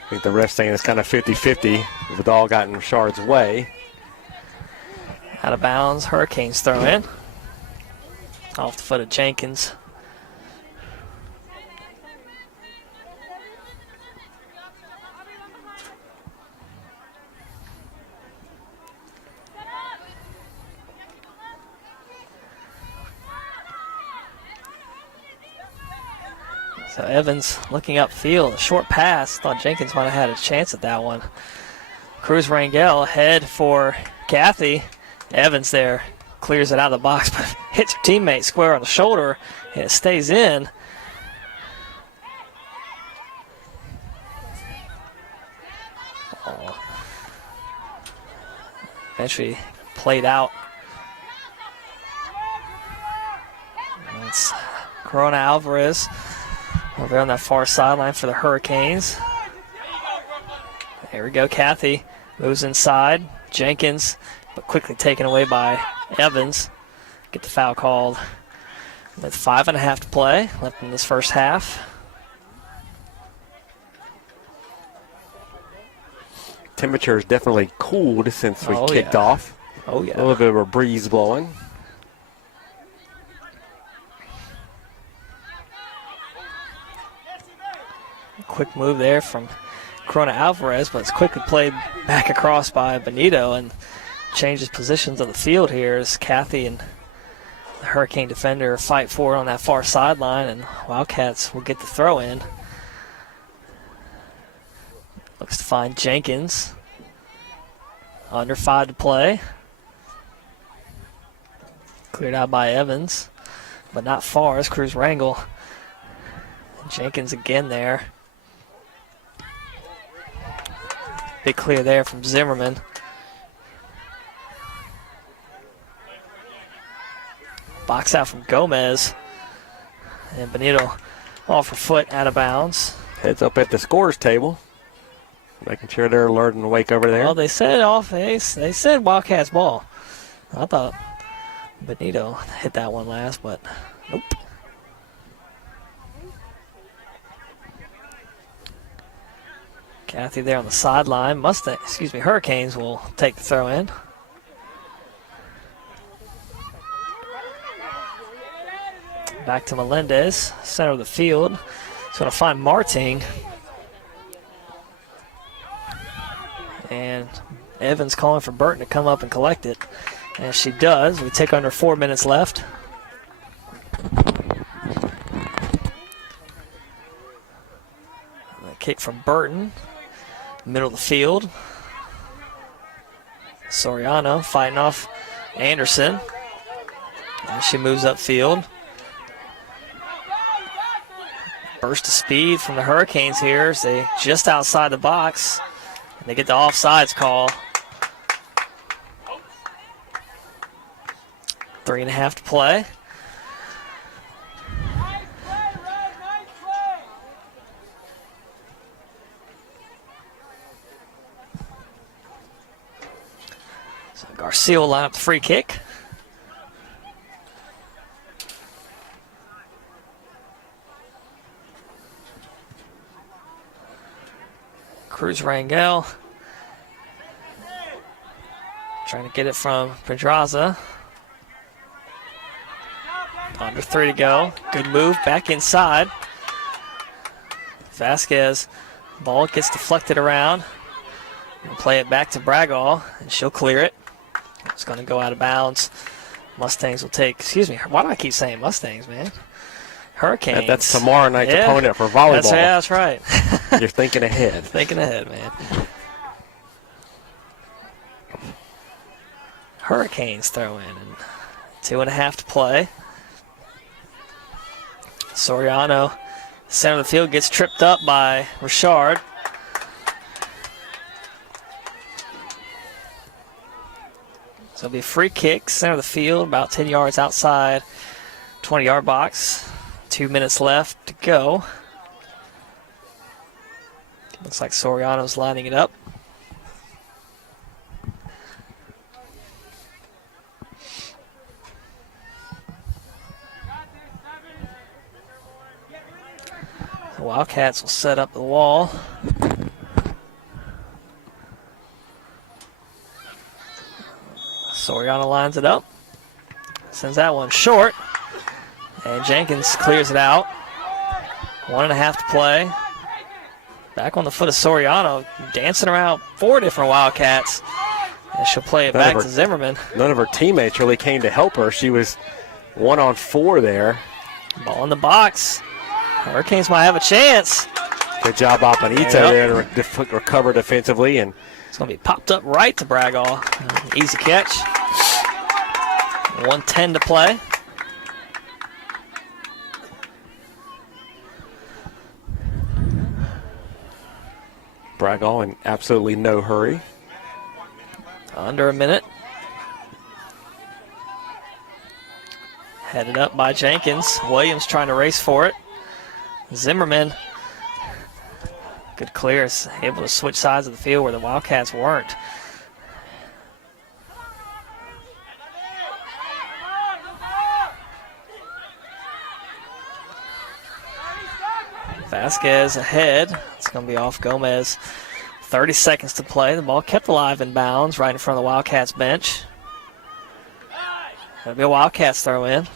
I think the ref saying it's kind of 50-50. Vidal got in Rashard's way. out of bounds. Hurricanes throw in. Off the foot of Jenkins. So Evans looking upfield, a short pass. Thought Jenkins might have had a chance at that one. Cruz Rangel ahead for Kathy. Evans there clears it out of the box, but hits her teammate square on the shoulder, and it stays in. Oh. Eventually played out. And it's Corona Alvarez over on that far sideline for the Hurricanes. There we go. Kathy moves inside. Jenkins, but quickly taken away by Evans. Get the foul called with 5.5 to play left in this first half. Temperature has definitely cooled since we kicked yeah. off. Oh, yeah. A little bit of a breeze blowing. Quick move there from Corona Alvarez, but it's quickly played back across by Benito and changes positions of the field here as Kathy and the Hurricane defender fight for it on that far sideline, and Wildcats will get the throw in. Looks to find Jenkins. Under 5 to play. Cleared out by Evans, but not far as Cruz Rangel. Jenkins again there. Big clear there from Zimmerman. Box out from Gomez. And Benito off her foot, out of bounds. Heads up at the scores table. Making sure they're alert and awake over there. Well, they said off. They said Wildcats ball. I thought Benito hit that one last, but nope. Kathy there on the sideline. Hurricanes will take the throw in. Back to Melendez, center of the field. He's going to find Marting. And Evans calling for Burton to come up and collect it. And she does. We take under 4 minutes left. A kick from Burton. Middle of the field. Soriano fighting off Anderson. And she moves upfield. Burst of speed from the Hurricanes here as they just outside the box. And they get the offsides call. 3.5 to play. So Garcia will line up the free kick. Cruz Rangel Trying to get it from Pedraza. Under 3 to go. Good move back inside. Vasquez. Ball gets deflected around. We'll play it back to Bragall, and she'll clear it. It's going to go out of bounds. Mustangs will take, excuse me, why do I keep saying Mustangs, man? Hurricanes. That's tomorrow night's opponent for volleyball. That's right. You're thinking ahead. Thinking ahead, man. Hurricanes throw in, and 2.5 to play. Soriano, center of the field, gets tripped up by Richard. So it'll be a free kick, center of the field, about 10 yards outside 20-yard box. 2 minutes left to go. Looks like Soriano's lining it up. The Wildcats will set up the wall. Soriano lines it up. Sends that one short. And Jenkins clears it out. 1.5 to play. Back on the foot of Soriano, dancing around 4 different Wildcats. And she'll play it back to Zimmerman. None of her teammates really came to help her. She was 1-on-4 there. Ball in the box. Hurricanes might have a chance. Good job, Apanita there to recover defensively. And it's going to be popped up right to Bragall. Easy catch. 1:10 to play. Bragall in absolutely no hurry. Under a minute. Headed up by Jenkins. Williams trying to race for it. Zimmerman. Good clears. Able to switch sides of the field where the Wildcats weren't. Vasquez ahead. It's going to be off Gomez. 30 seconds to play. The ball kept alive in bounds right in front of the Wildcats bench. That'll be a Wildcats throw in.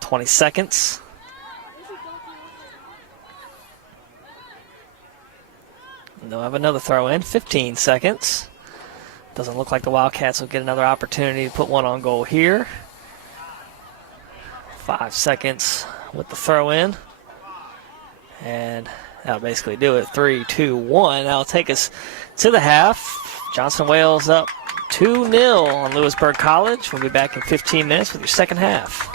20 seconds. And they'll have another throw in. 15 seconds. Doesn't look like the Wildcats will get another opportunity to put one on goal here. 5 seconds with the throw in. And that'll basically do it. 3, 2, 1. That'll take us to the half. Johnson Wales up 2-0 on Louisburg College. We'll be back in 15 minutes with your second half.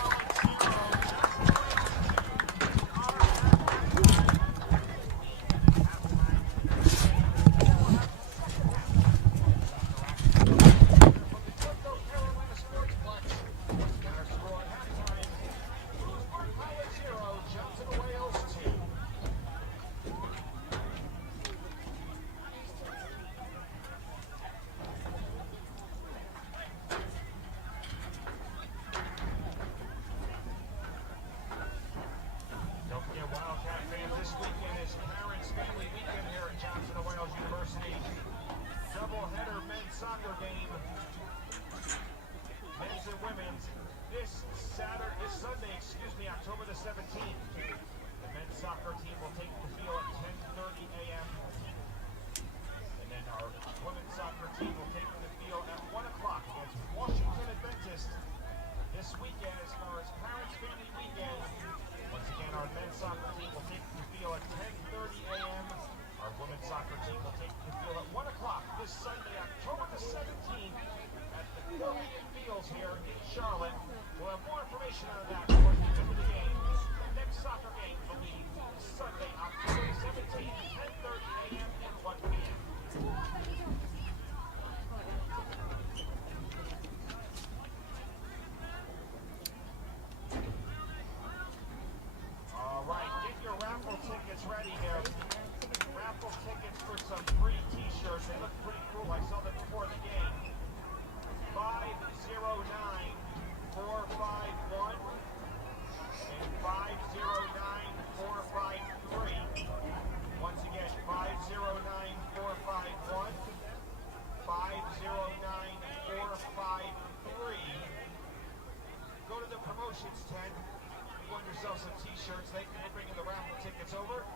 shirts. Thank you for bringing the raffle tickets over.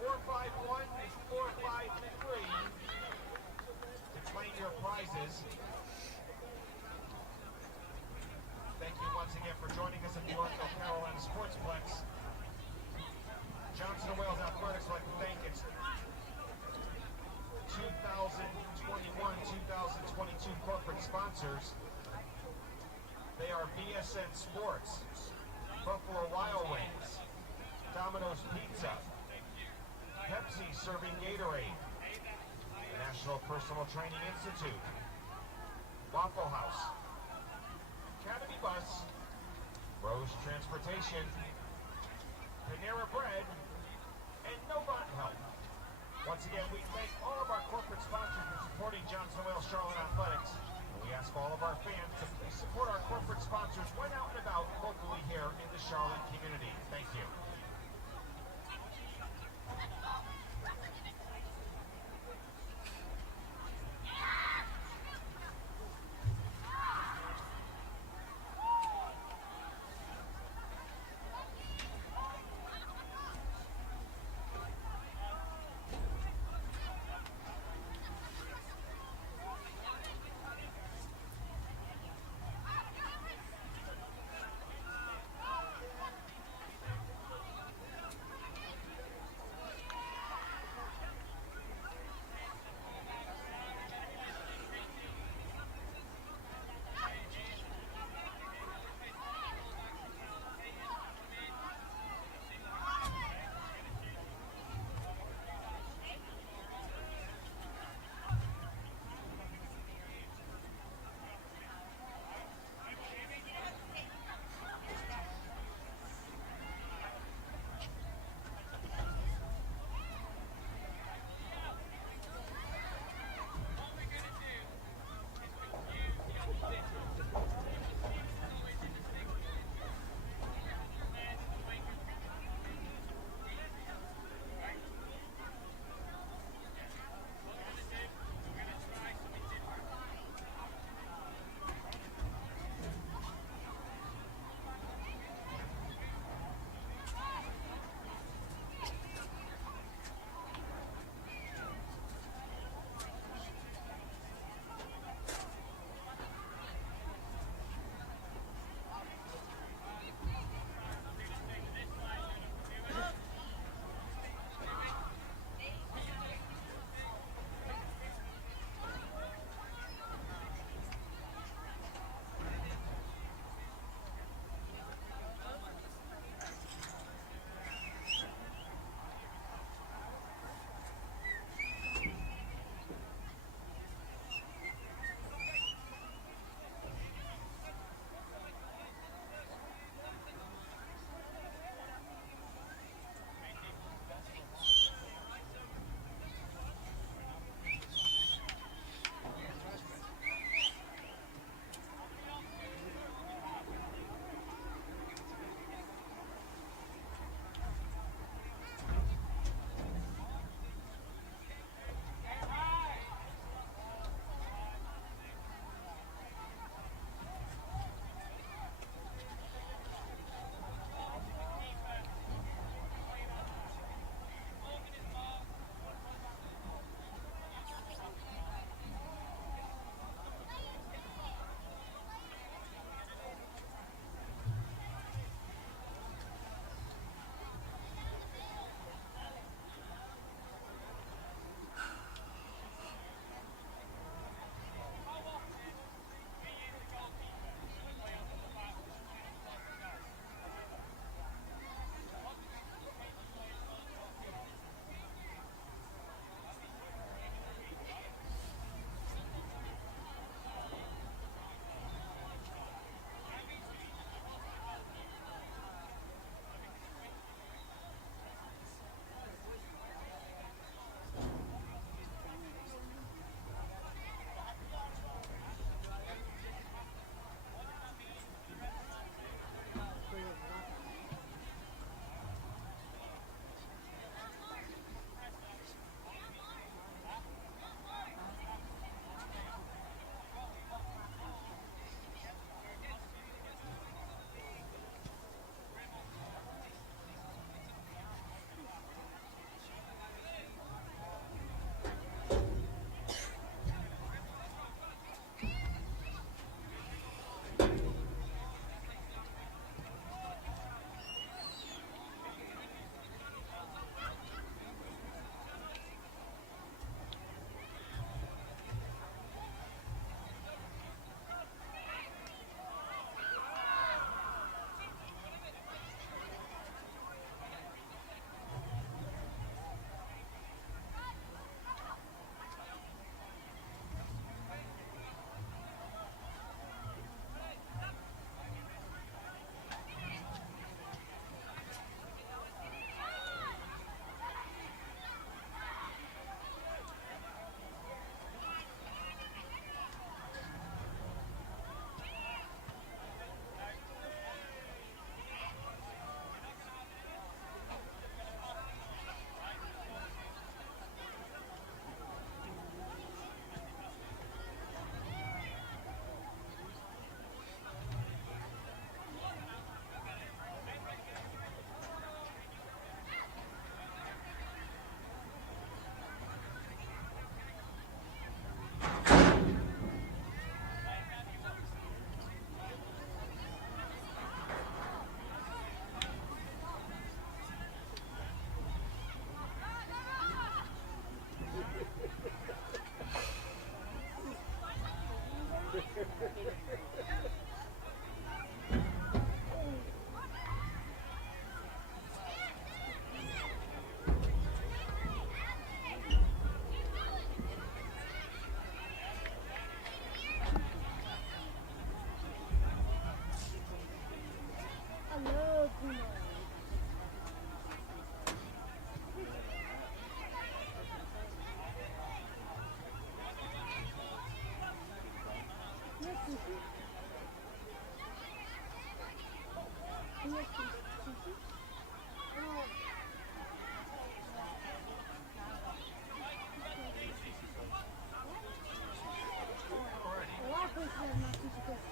451-453 to claim your prizes. Thank you once again for joining us at the North Carolina Sportsplex. Johnson & Wales Athletics would like to thank its 2021-2022 corporate sponsors. They are BSN Sports, Buffalo Wild Wings, Domino's Pizza, Pepsi serving Gatorade, the National Personal Training Institute, Waffle House, Academy Bus, Rose Transportation, Panera Bread, and Novant Health. Once again, we thank all of our corporate sponsors for supporting Johnson & Wales Charlotte Athletics. And we ask all of our fans to please support our corporate sponsors when out and about locally here in the Charlotte community. Thank you.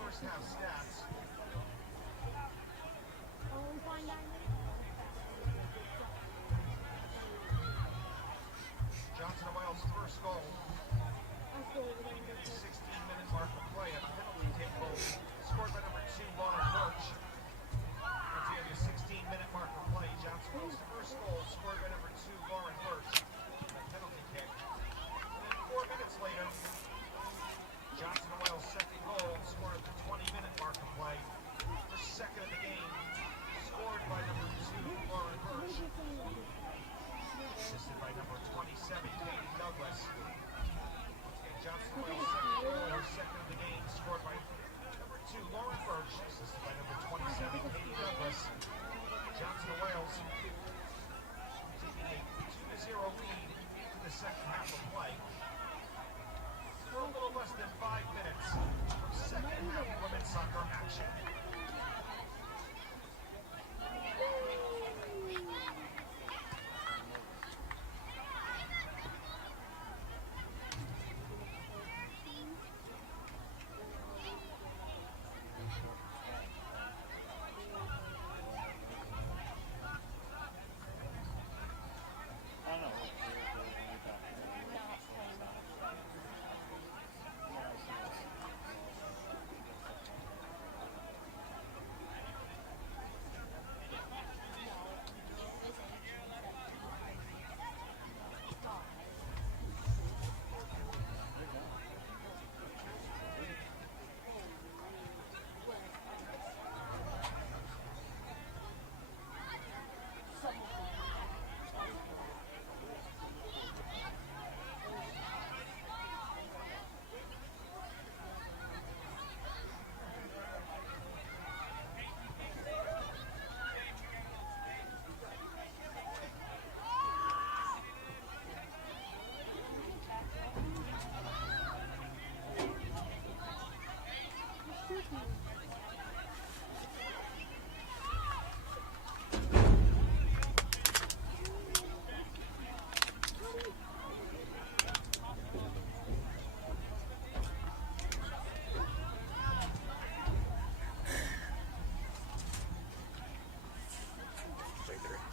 First half stats. Johnson and Wales' first goal. The 16-minute mark of play, a penalty kick goal scored by number 2, Lauren Birch. Once again, the 16-minute mark of play, Johnson and Wales' first goal scored by number 2, Lauren Birch. A penalty kick. And then 4 minutes later, Johnson and Wales' second goal scored at the 20-minute mark of play. The second of the game, scored by number 2, Lauren Birch. Assisted by number 27, Katie Douglas. Once again, Johnson and Wales' second goal, her second of the game, scored by number 2, Lauren Birch. Assisted by number 27, Katie Douglas. Johnson and Wales taking a 2-0 lead into the second half of play. For a little less than 5 minutes of second half women's soccer action.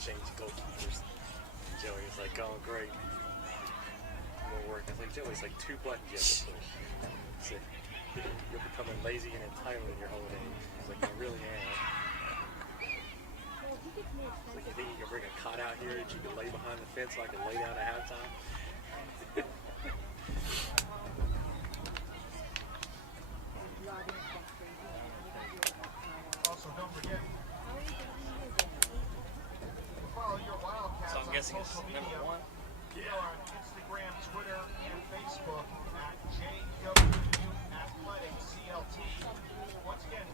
Change goalkeepers. And Joey's like, going great. More work. I think Joey's like 2 buttons you have to push. So you're becoming lazy and entitled in your whole day. He's like, I really am. Like, you think you can bring a cot out here that you can lay behind the fence so I can lay down at halftime? Also, don't forget, follow your Wildcats So I'm on guessing it's social number media. 1. We are on Instagram, Twitter, and Facebook at JWU Athletics CLT. Once again,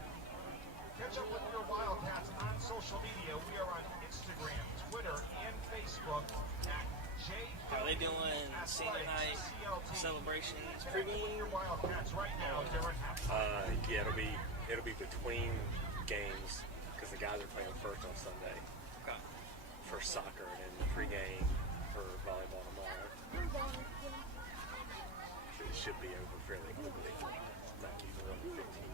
catch up with your Wildcats on social media. We are on Instagram, Twitter, and Facebook at JWU Are they doing senior night CLT. celebrations Connect with pregame? your Wildcats right now during halftime. Yeah, it'll be between games because the guys are playing first on Sunday Okay. for soccer and then pregame for volleyball tomorrow. So it should be over fairly quickly. Not even under 15.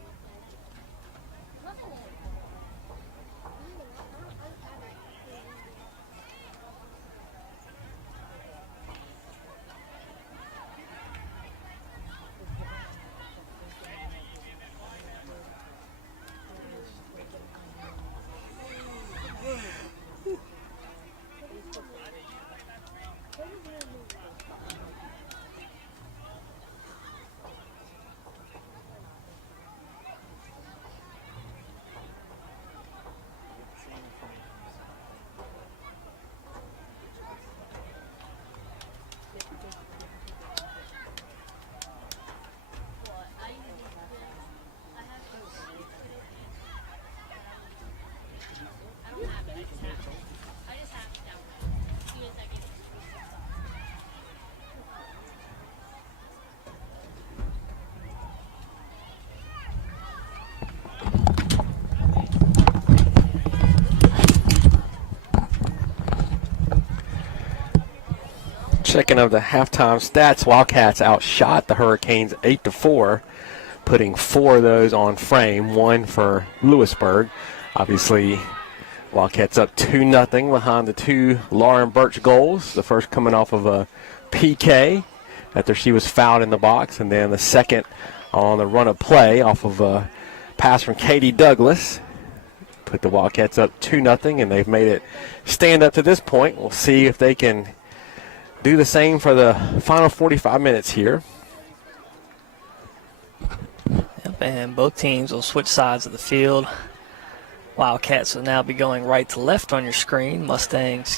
Checking of the halftime stats, Wildcats outshot the Hurricanes 8-4, putting 4 of those on frame, 1 for Louisburg. Obviously, Wildcats up 2-0 behind the 2 Lauren Birch goals, the first coming off of a PK after she was fouled in the box, and then the second on the run of play off of a pass from Katie Douglas. Put the Wildcats up 2-0, and they've made it stand up to this point. We'll see if they can do the same for the final 45 minutes here. Yep, and both teams will switch sides of the field. Wildcats will now be going right to left on your screen. Hurricanes.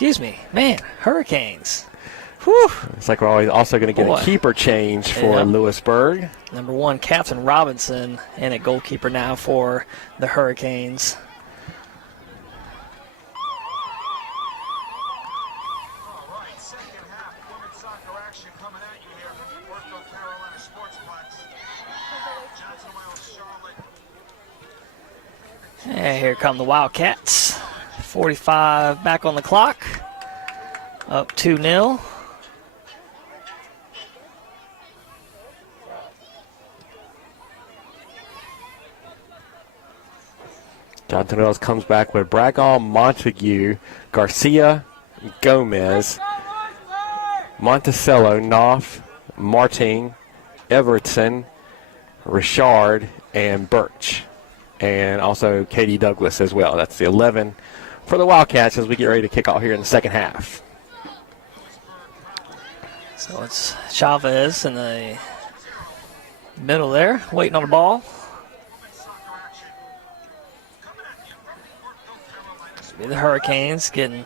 Whew. It's like we're always also going to get a keeper change for Louisburg. Number 1, Captain Robinson, and a goalkeeper now for the Hurricanes. All right, second half women's soccer action coming at you here from North Carolina Sportsplex. Johnson, Wales, Charlotte. And here come the Wildcats. 45 back on the clock. Up 2-0. Johnson Wells comes back with Bragall, Montague, Garcia, Gomez, Monticello, Knopf, Martin, Everton, Richard, and Birch. And also Katie Douglas as well. That's the 11 for the Wildcats as we get ready to kick off here in the second half. So it's Chavez in the middle there, waiting on the ball. The Hurricanes getting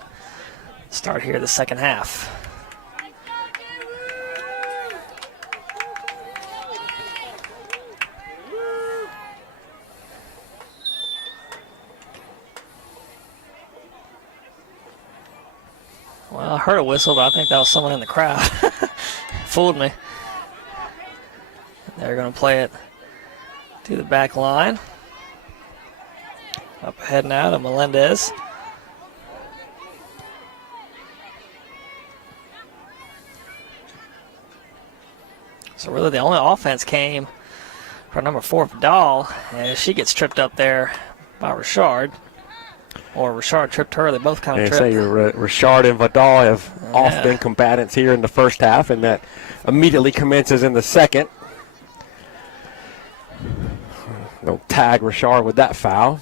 start here the second half. Well, I heard a whistle, but I think that was someone in the crowd. Fooled me. They're going to play it to the back line. Up ahead now to Melendez. So really the only offense came from number 4, Vidal, as she gets tripped up there by Richard. Or Richard tripped her. They both kind of tripped. Say Richard and Vidal have often been combatants here in the first half, and that immediately commences in the second. They'll tag Richard with that foul.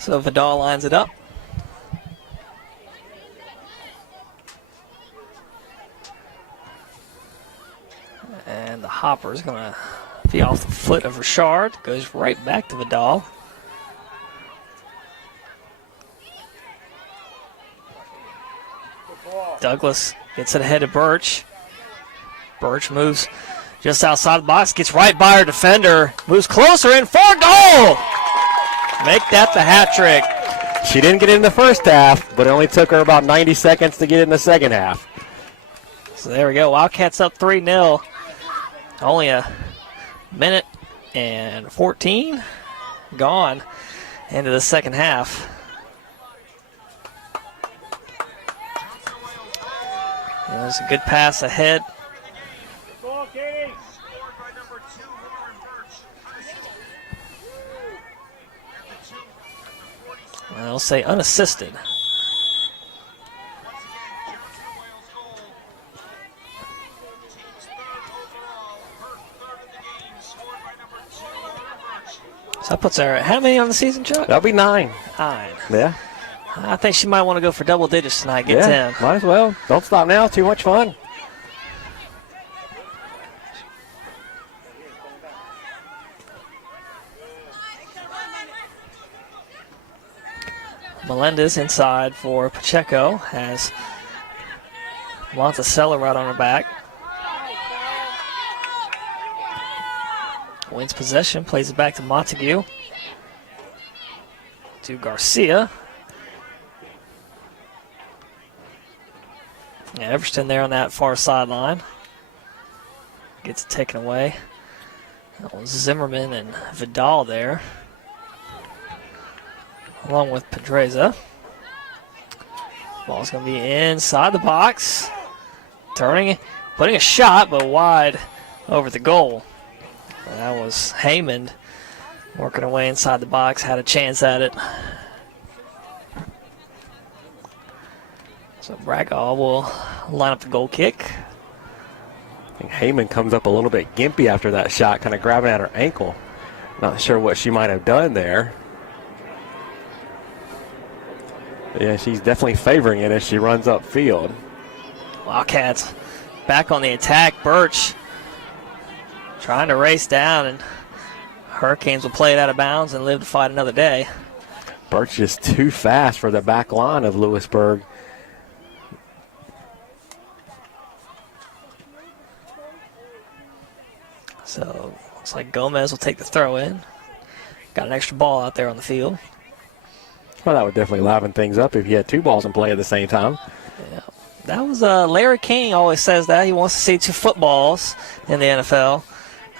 So Vidal lines it up. And the hopper is going to be off the foot of Richard. Goes right back to Vidal. Douglas gets it ahead of Birch. Birch moves just outside the box, gets right by her defender, moves closer in for goal! Make that the hat trick. She didn't get it in the first half, but it only took her about 90 seconds to get it in the second half. So there we go. Wildcats up 3-0. Only a minute and 14 gone into the second half. There's a good pass ahead. I'll say unassisted. So that puts her at how many on the season, Chuck? That'll be 9. 9. Yeah. I think she might want to go for double digits tonight, get 10. Might as well. Don't stop now. Too much fun. Melendez inside for Pacheco. Has Monticello right on her back. Wins possession, plays it back to Montague. To Garcia. And Everston there on that far sideline. Gets it taken away. That was Zimmerman and Vidal there, along with Pedreza. Ball's going to be inside the box. Turning, putting a shot, but wide over the goal. That was Haymond working away inside the box, had a chance at it. So Bragall will line up the goal kick. I think Heyman comes up a little bit gimpy after that shot, kind of grabbing at her ankle. Not sure what she might have done there. But yeah, she's definitely favoring it as she runs upfield. Wildcats back on the attack. Birch trying to race down, and Hurricanes will play it out of bounds and live to fight another day. Birch is too fast for the back line of Louisburg. So looks like Gomez will take the throw in. Got an extra ball out there on the field. Well, that would definitely liven things up if you had two balls in play at the same time. Yeah. That was Larry King always says that. He wants to see two footballs in the NFL.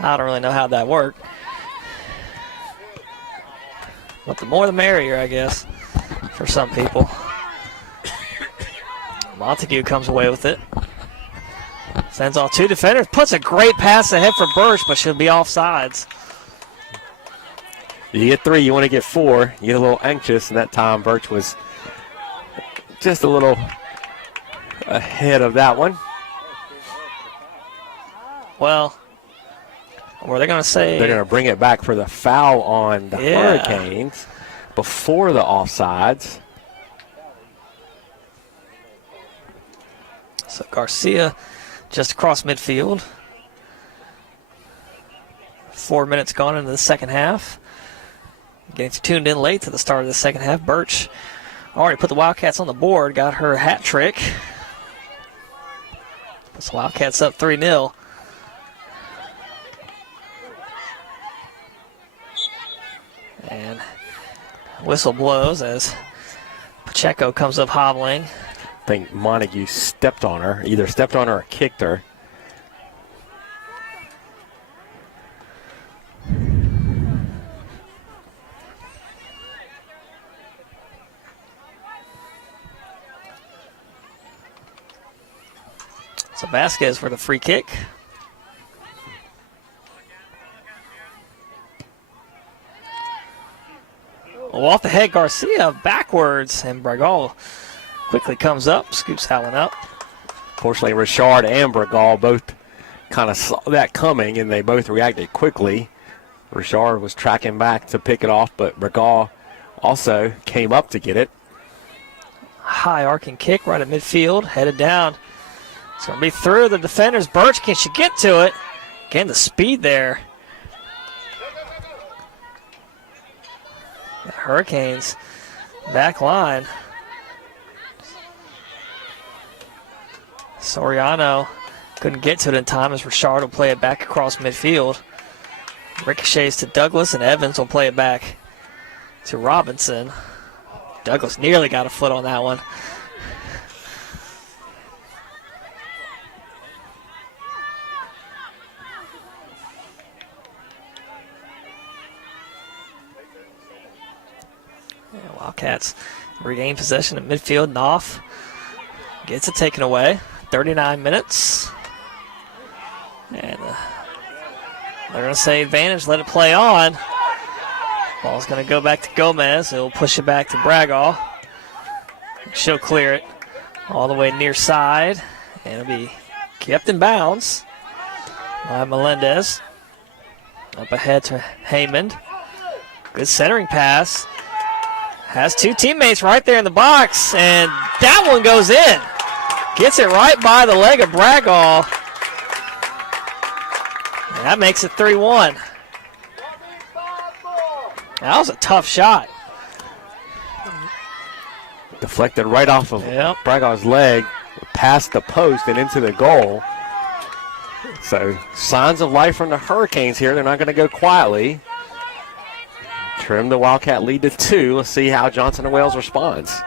I don't really know how that worked. But the more the merrier, I guess, for some people. Montague comes away with it. Sends off two defenders. Puts a great pass ahead for Birch, but she'll be offsides. You get three, you want to get four. You get a little anxious, and that time Birch was just a little ahead of that one. Well, were they going to say? They're going to bring it back for the foul on the Hurricanes before the offsides. So Garcia just across midfield. 4 minutes gone into the second half. Getting tuned in late to the start of the second half. Birch already put the Wildcats on the board, got her hat trick. Puts the Wildcats up 3-0. And whistle blows as Pacheco comes up hobbling. I think Montague stepped on her, either stepped on her or kicked her. So Vasquez for the free kick. Well, off the head, Garcia backwards, and Bragall quickly comes up, scoops that one up. Fortunately, Richard and Bragall both kind of saw that coming, and they both reacted quickly. Richard was tracking back to pick it off, but Bragall also came up to get it. High arcing kick right at midfield, headed down. It's going to be through the defenders. Birch, can she get to it? Again, the speed there. The Hurricanes back line. Soriano couldn't get to it in time as Richard will play it back across midfield. Ricochets to Douglas, and Evans will play it back to Robinson. Douglas nearly got a foot on that one. Wildcats regain possession at midfield. Knopf gets it taken away. 39 minutes. And they're going to say advantage, let it play on. Ball's going to go back to Gomez. He'll push it back to Bragall. She'll clear it all the way near side. And it'll be kept in bounds by Melendez. Up ahead to Haymond. Good centering pass. Has two teammates right there in the box, and that one goes in. Gets it right by the leg of Bragall. And that makes it 3-1. That was a tough shot. Deflected right off of Bragall's leg, past the post and into the goal. So signs of life from the Hurricanes here. They're not going to go quietly. Trim the Wildcat lead to 2. Let's see how Johnson and Wales responds.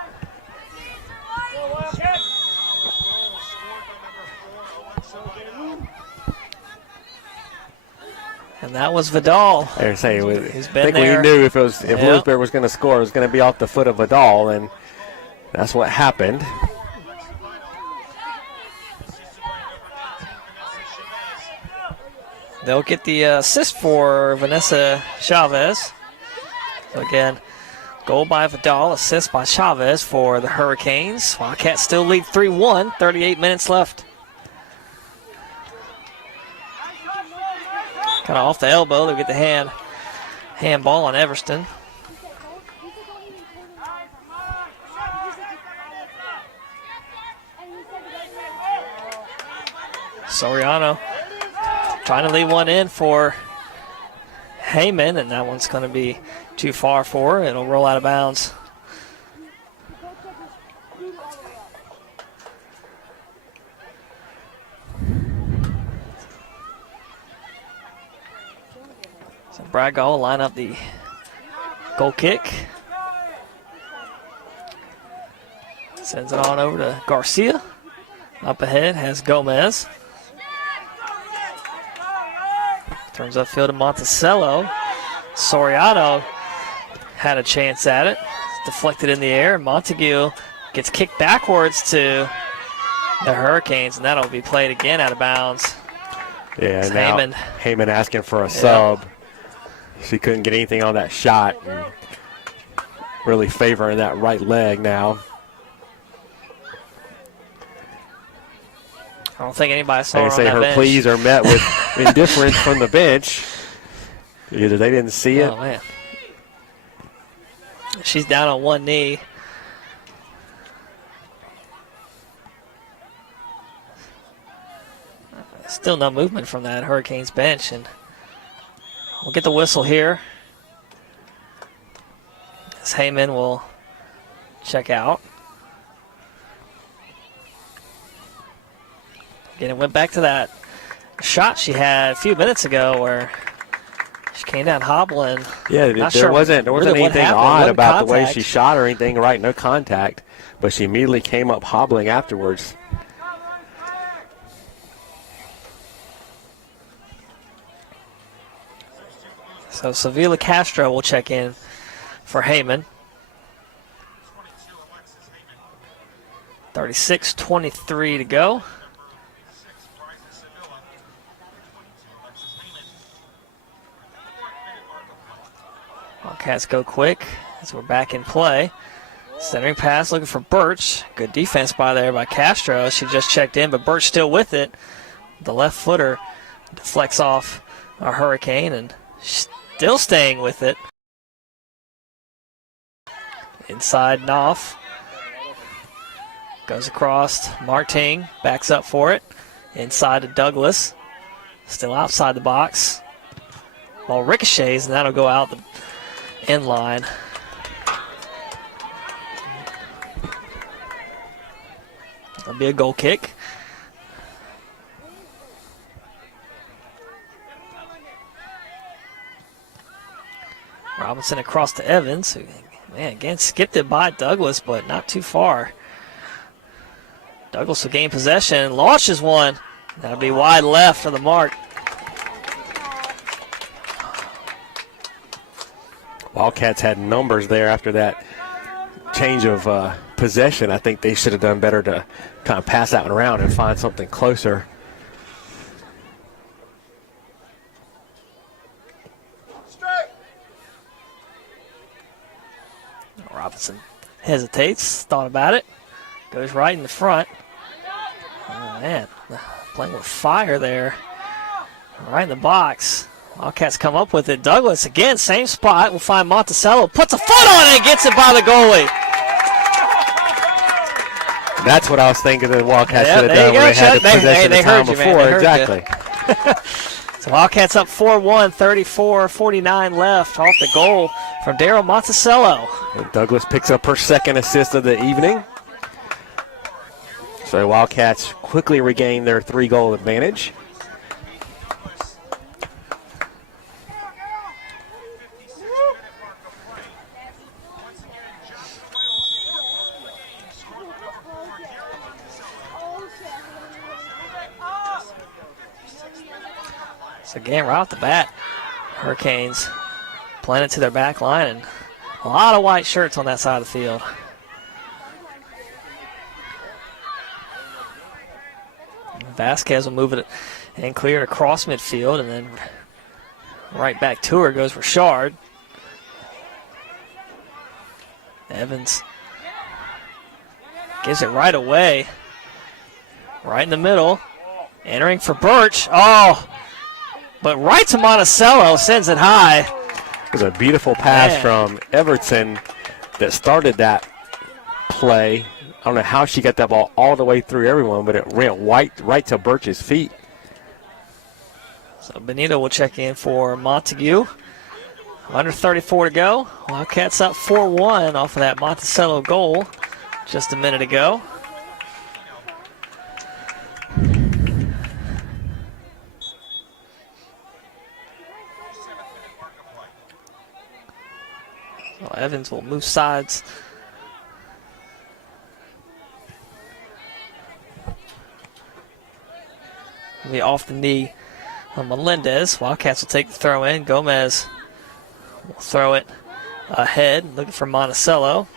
And that was Vidal. I think there. we knew if Louisburg was going to score, it was going to be off the foot of Vidal, and that's what happened. They'll get the assist for Vanessa Chavez. So again, goal by Vidal, assist by Chavez for the Hurricanes. Wildcats still lead 3-1, 38 minutes left. Kind of off the elbow, they'll get the handball on Everston. Soriano trying to leave one in for Heyman, and that one's going to be too far for her. It'll roll out of bounds. So Brad Gall will line up the goal kick. Sends it on over to Garcia. Up ahead has Gomez. Turns upfield to Monticello. Soriano had a chance at it. Deflected in the air. Montague gets kicked backwards to the Hurricanes, and that'll be played again out of bounds. Yeah, it's now Heyman asking for a sub. She couldn't get anything on that shot. And really favoring that right leg now. I don't think anybody saw her on say that her bench. pleas are met with indifference from the bench. Either they didn't see it. Oh, man. She's down on one knee. Still no movement from that Hurricanes bench, and we'll get the whistle here as Heyman will check out. Again, it went back to that shot she had a few minutes ago where she came down hobbling. Yeah, there wasn't anything odd about the way she shot or anything, right? No contact, but she immediately came up hobbling afterwards. So Sevilla Castro will check in for Heyman. 36:23 to go. Wildcats go quick as we're back in play. Centering pass looking for Birch. Good defense by Castro. She just checked in, but Birch still with it. The left footer deflects off our Hurricane and still staying with it. Inside Knopf. Goes across. Marting backs up for it. Inside to Douglas. Still outside the box. Ball ricochets, and that'll go out the end line. That'll be a goal kick. Robinson across to Evans. Man, again, skipped it by Douglas, but not too far. Douglas will gain possession, launches one. That'll be wide left for the mark. Wildcats had numbers there after that change of possession. I think they should have done better to kind of pass that one around and find something closer. Robinson hesitates, thought about it, goes right in the front. Oh, man, playing with fire there. Right in the box. Wildcats come up with it. Douglas again, same spot. We'll find Monticello. Puts a foot on it and gets it by the goalie. That's what I was thinking the Wildcats should have done when they had the possession the time before. Exactly. So Wildcats up 4-1, 34-49 left off the goal from Daryl Monticello. And Douglas picks up her second assist of the evening. So Wildcats quickly regain their 3-goal advantage. So again, right off the bat, Hurricanes playing it to their back line, and a lot of white shirts on that side of the field. Vasquez will move it and cleared across midfield, and then right back to her goes Richard. Evans gives it right away, right in the middle, entering for Birch. Oh, but right to Monticello, sends it high. It was a beautiful pass from Everton that started that play. I don't know how she got that ball all the way through everyone, but it went right to Birch's feet. So Benito will check in for Montague. Under 34 to go. Wildcats up 4-1 off of that Monticello goal just a minute ago. So Evans will move sides. Be off the knee on Melendez. Wildcats will take the throw in. Gomez will throw it ahead, looking for Monticello.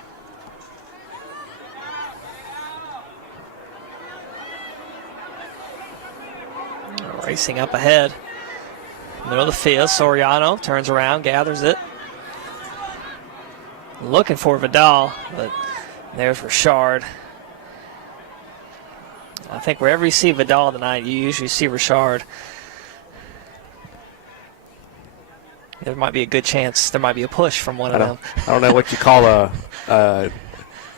Racing up ahead. Middle of the field, Soriano turns around, gathers it. Looking for Vidal, but there's Richard. I think wherever you see Vidal tonight, you usually see Richard. There might be a good chance there might be a push from one of them. I don't know what you call a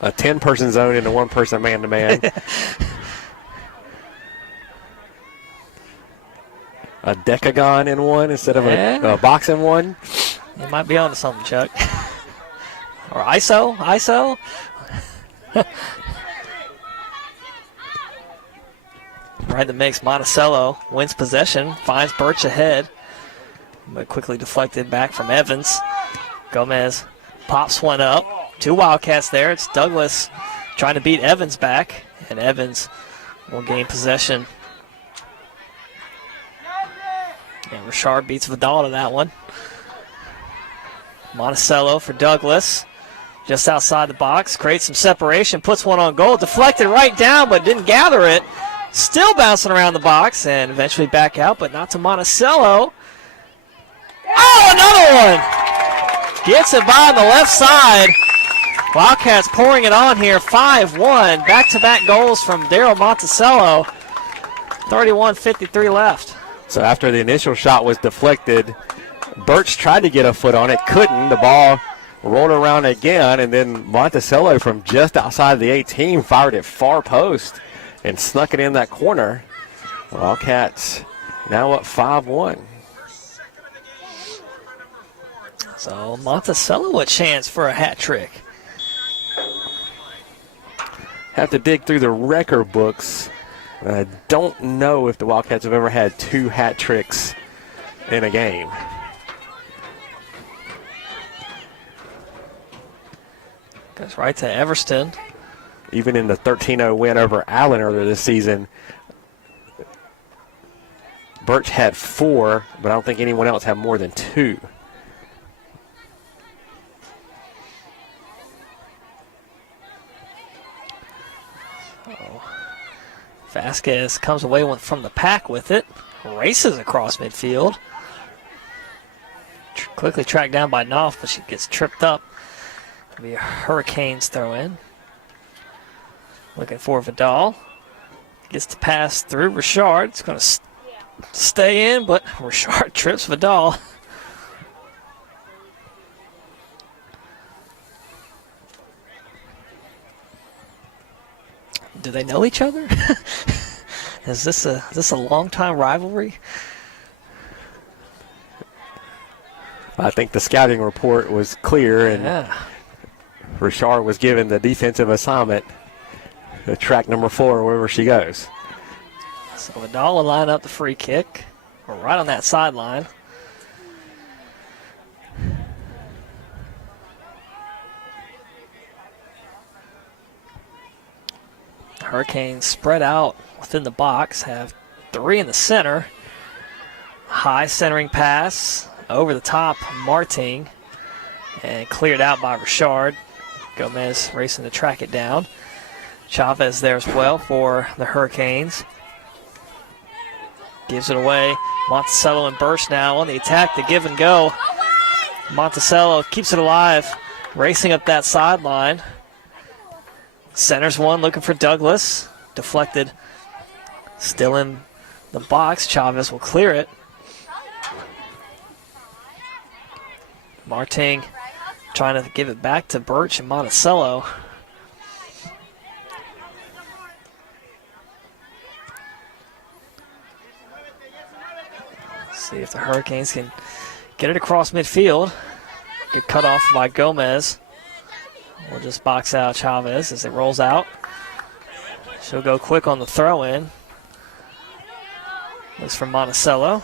10-person zone and a 1-person man-to-man. A decagon in one instead of a box in one. You might be onto something, Chuck. Or ISO. Right in the mix, Monticello wins possession, finds Birch ahead, but quickly deflected back from Evans. Gomez pops one up. 2 Wildcats there. It's Douglas trying to beat Evans back, and Evans will gain possession. And Richard beats Vidal to that one. Monticello for Douglas. Just outside the box, creates some separation, puts one on goal, deflected right down, but didn't gather it. Still bouncing around the box and eventually back out, but not to Monticello. Oh, another one! Gets it by on the left side. Wildcats pouring it on here, 5-1. Back-to-back goals from Daryl Monticello. 31:53 left. So after the initial shot was deflected, Birch tried to get a foot on it, couldn't. The ball rolled around again, and then Monticello from just outside the 18 fired it far post and snuck it in that corner. Wildcats now up 5-1. So Monticello a chance for a hat trick. Have to dig through the record books. I don't know if the Wildcats have ever had 2 hat tricks in a game. Goes right to Everston. Even in the 13-0 win over Allen earlier this season, Birch had 4, but I don't think anyone else had more than 2. Vasquez comes away from the pack with it. Races across midfield. Quickly tracked down by Knopf, but she gets tripped up. It'll be a Hurricanes throw in. Looking for Vidal. Gets the pass through Richard. It's going to stay in, but Richard trips Vidal. Do they know each other? Is this a long-time rivalry? I think the scouting report was clear, and Richard was given the defensive assignment to track number 4 wherever she goes. So Vidal will line up the free kick. We're right on that sideline. Hurricanes spread out within the box, have 3 in the center. High centering pass over the top, Martin, and cleared out by Richard. Gomez racing to track it down. Chavez there as well for the Hurricanes. Gives it away. Monticello and Birch now on the attack, the give and go. Monticello keeps it alive, racing up that sideline. Centers one, looking for Douglas. Deflected. Still in the box. Chavez will clear it. Marting trying to give it back to Birch and Monticello. See if the Hurricanes can get it across midfield. Good cutoff by Gomez. We'll just box out Chavez as it rolls out. She'll go quick on the throw-in. Looks for Monticello.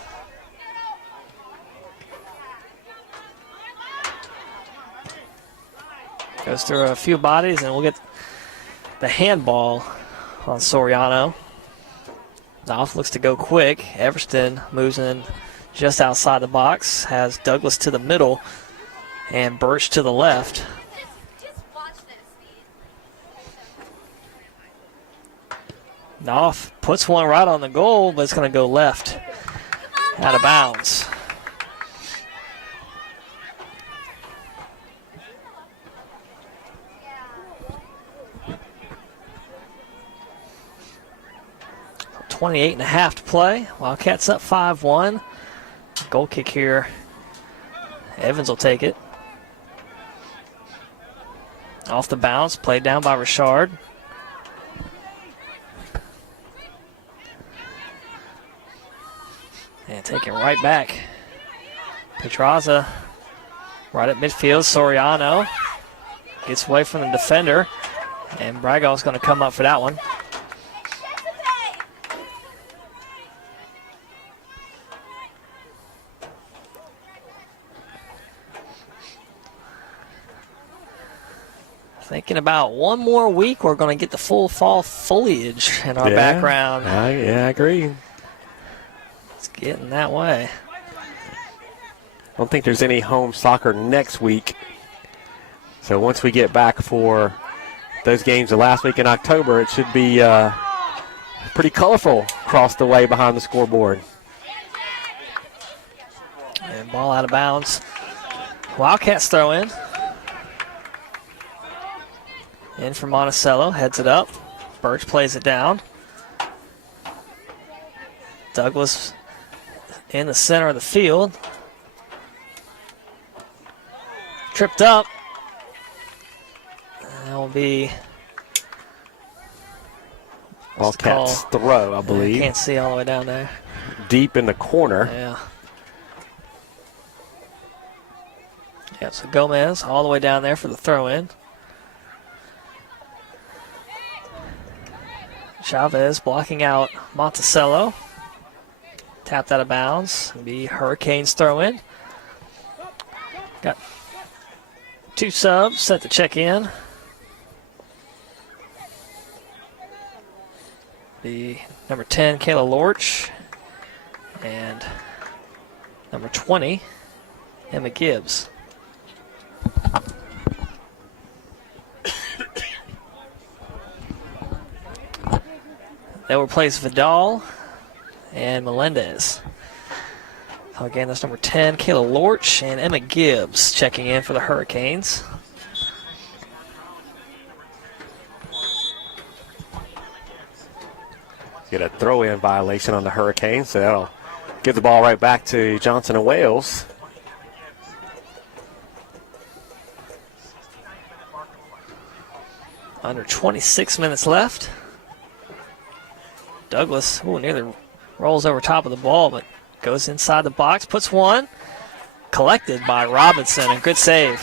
Goes through a few bodies, and we'll get the handball on Soriano. Knopf looks to go quick. Everston moves in just outside the box. Has Douglas to the middle and Birch to the left. Knopf puts one right on the goal, but it's going to go left out of bounds. .28.5 to play. Wildcats up 5-1. Goal kick here. Evans will take it. Off the bounce, played down by Richard. And taking right back. Pedraza right at midfield. Soriano gets away from the defender. And Brago's going to come up for that one. Thinking about one more week, we're going to get the full fall foliage in our background. I agree. It's getting that way. I don't think there's any home soccer next week. So once we get back for those games the last week in October, it should be pretty colorful across the way behind the scoreboard. And ball out of bounds. Wildcats throw in. In for Monticello, heads it up. Birch plays it down. Douglas in the center of the field. Tripped up. That will be Wildcats throw, I believe. Can't see all the way down there. Deep in the corner. Yeah. Yeah, so Gomez all the way down there for the throw-in. Chavez blocking out Monticello. Tapped out of bounds. It'll be Hurricanes throw in. Got two subs set to check in. The number 10, Kayla Lorch. And number 20, Emma Gibbs. They'll replace Vidal and Melendez. So again, that's number 10, Kayla Lorch, and Emma Gibbs checking in for the Hurricanes. Get a throw-in violation on the Hurricanes, so that'll give the ball right back to Johnson and Wales. Under 26 minutes left. Douglas nearly rolls over top of the ball, but goes inside the box, puts one. Collected by Robinson, and good save.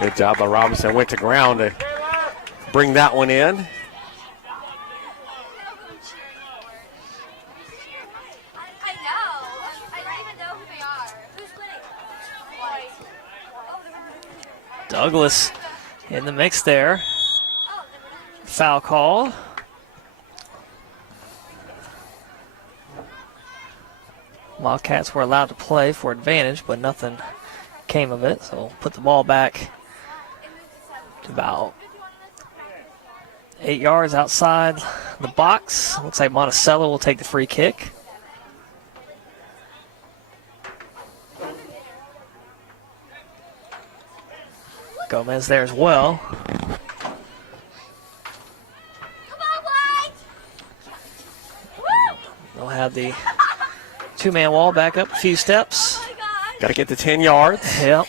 Good job by Robinson. Went to ground to bring that one in. Douglas in the mix there. Foul call. Wildcats were allowed to play for advantage, but nothing came of it. So we'll put the ball back to about 8 yards outside the box. Looks like Monticello will take the free kick. Gomez there as well. They'll have the two-man wall back up a few steps. Got to get to 10 yards. Yep.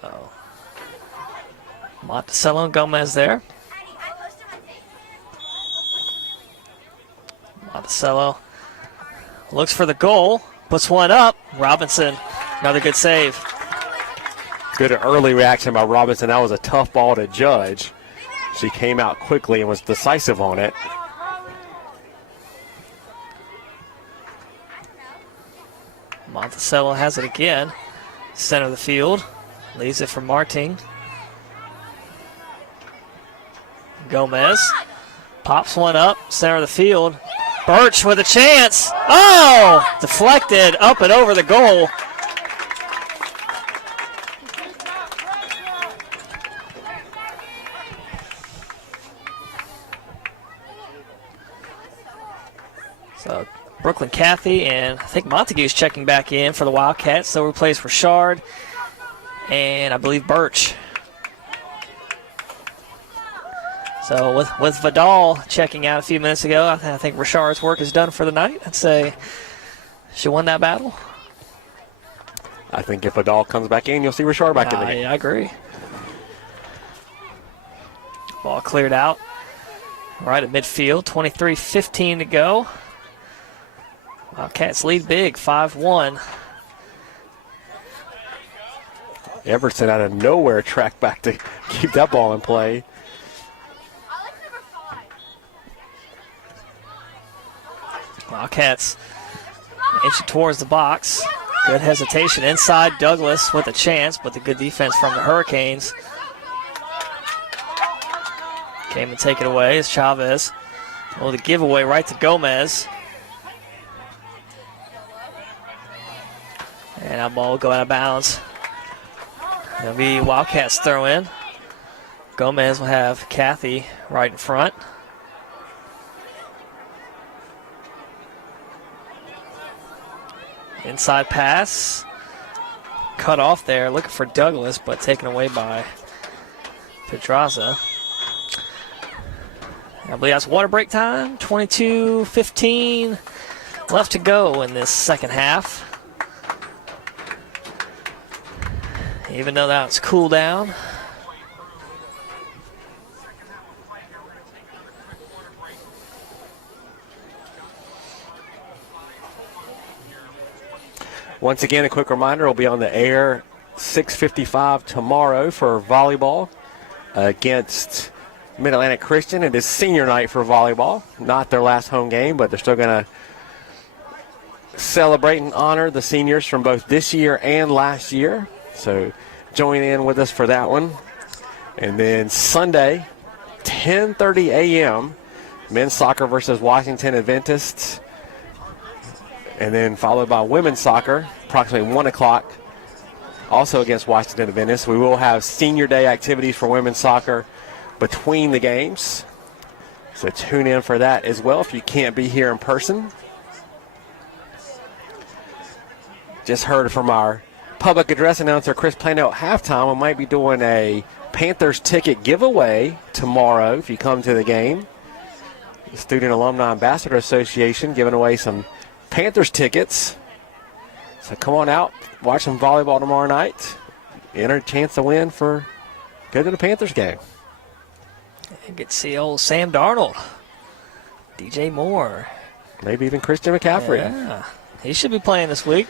So, Monticello and Gomez there. Monticello looks for the goal, puts one up. Robinson, another good save. Good early reaction by Robinson. That was a tough ball to judge. She came out quickly and was decisive on it. Monticello has it again. Center of the field. Leaves it for Martin. Gomez pops one up. Center of the field. Birch with a chance. Oh! Deflected up and over the goal. So Brooklyn Cathy and I think Montague's checking back in for the Wildcats. So replace Richard and I believe Birch. So with Vidal checking out a few minutes ago, I think Richard's work is done for the night. I'd say she won that battle. I think if Vidal comes back in, you'll see Richard back in the game. I agree. Ball cleared out right at midfield. 23:15 to go. Wildcats lead big, 5-1. Everson out of nowhere tracked back to keep that ball in play. Wildcats inching towards the box. Good hesitation inside. Douglas with a chance, but the good defense from the Hurricanes. Came and take it away as Chavez. Oh, the giveaway right to Gomez. And that ball will go out of bounds. It'll be Wildcats throw in. Gomez will have Cathy right in front. Inside pass. Cut off there, looking for Douglas, but taken away by Pedraza. I believe that's water break time. 22:15 left to go in this second half. Even though that's cool down. Once again, a quick reminder, we'll be on the air 6:55 tomorrow for volleyball against Mid-Atlantic Christian. It is senior night for volleyball. Not their last home game, but they're still going to celebrate and honor the seniors from both this year and last year. So join in with us for that one. And then Sunday, 10:30 a.m., men's soccer versus Washington Adventists. And then followed by women's soccer, approximately 1 o'clock, also against Washington Adventists. We will have senior day activities for women's soccer between the games. So tune in for that as well if you can't be here in person. Just heard from our public address announcer, Chris Plano, at halftime. We might be doing a Panthers ticket giveaway tomorrow if you come to the game. The Student Alumni Ambassador Association giving away some Panthers tickets. So come on out, watch some volleyball tomorrow night. Enter a chance to win for go to the Panthers game. And get to see old Sam Darnold, DJ Moore. Maybe even Christian McCaffrey. Yeah, he should be playing this week.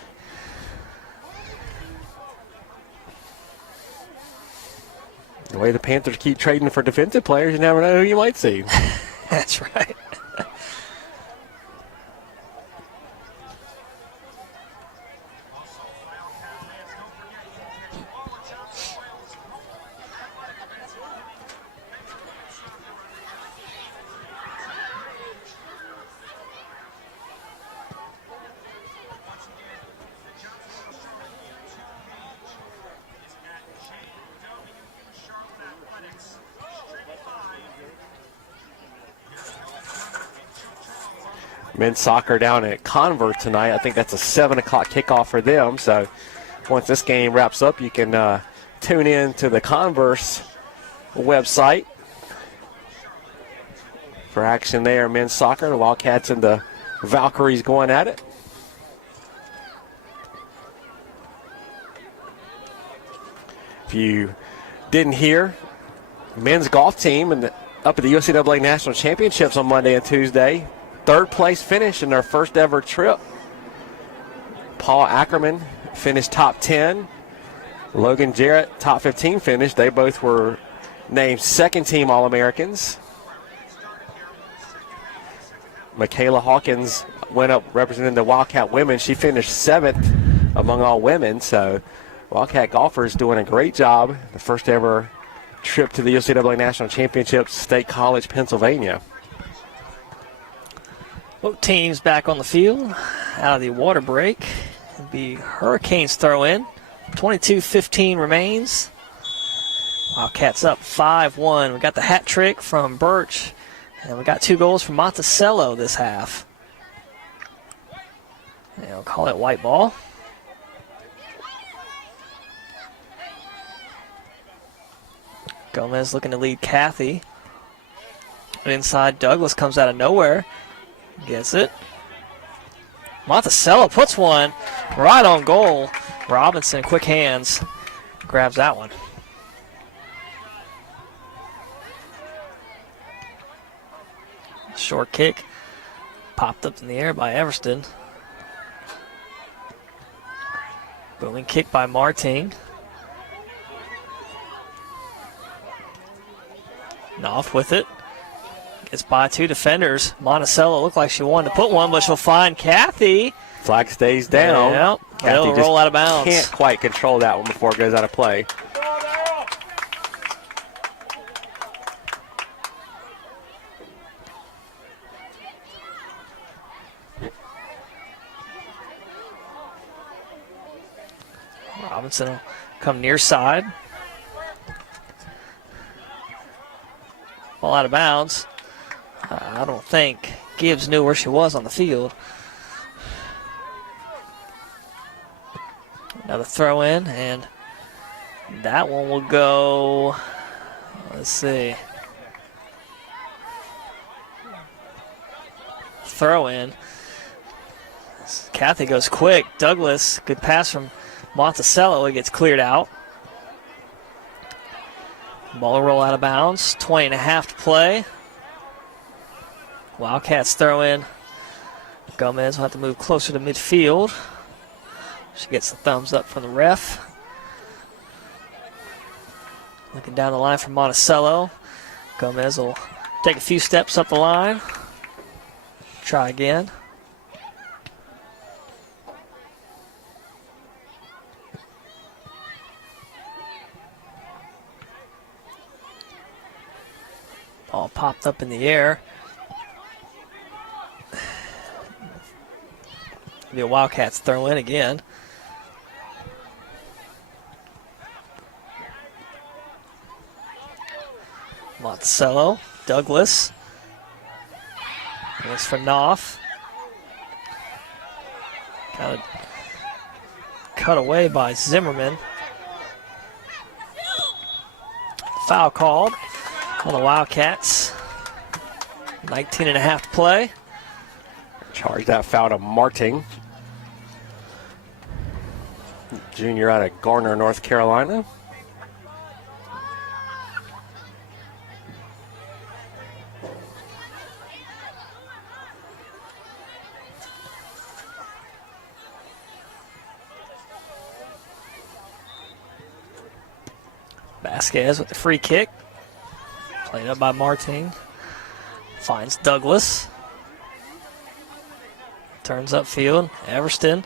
The way the Panthers keep trading for defensive players, you never know who you might see. That's right. men's soccer down at Converse tonight. I think that's a 7 o'clock kickoff for them. So once this game wraps up, you can tune in to the Converse website for action there. Men's soccer, the Wildcats and the Valkyries going at it. If you didn't hear, men's golf team up at the USCAA National Championships on Monday and Tuesday. Third place finish in their first ever trip. Paul Ackerman finished top 10. Logan Jarrett, top 15 finish. They both were named second team All-Americans. Michaela Hawkins went up representing the Wildcat women. She finished 7th among all women. So Wildcat golfers doing a great job. The first ever trip to the USCAA National Championships, State College, Pennsylvania. Both teams back on the field out of the water break. It'll be Hurricanes throw in. 22-15 remains. Wildcats up 5-1. We got the hat trick from Birch, and we got 2 goals from Monticello this half. And we'll call it white ball. Gomez looking to lead Kathy. Inside, Douglas comes out of nowhere. Gets it. Monticello puts one right on goal. Robinson, quick hands, grabs that one. Short kick, popped up in the air by Everston. Booming kick by Martin. Knopf with it. Gets by 2 defenders. Monticello looked like she wanted to put one, but she'll find Kathy. Flag stays down. Yep. Kathy It'll roll out of bounds. Can't quite control that one before it goes out of play. Robinson will come near side. Ball out of bounds. I don't think Gibbs knew where she was on the field. Another throw in, and that one will go, let's see. Throw in. Kathy goes quick. Douglas, good pass from Monticello. It gets cleared out. Ball roll out of bounds. 20.5 to play. Wildcats throw in. Gomez will have to move closer to midfield. She gets the thumbs up from the ref. Looking down the line for Monticello. Gomez will take a few steps up the line. Try again. Ball popped up in the air. The Wildcats throw in again. Monticello, Douglas. This for Knopf. Got it cut away by Zimmerman. Foul called on the Wildcats. 19.5 to play. Charge that foul to Marting. Junior out of Garner, North Carolina. Vasquez with the free kick. Played up by Martin. Finds Douglas. Turns upfield. Everston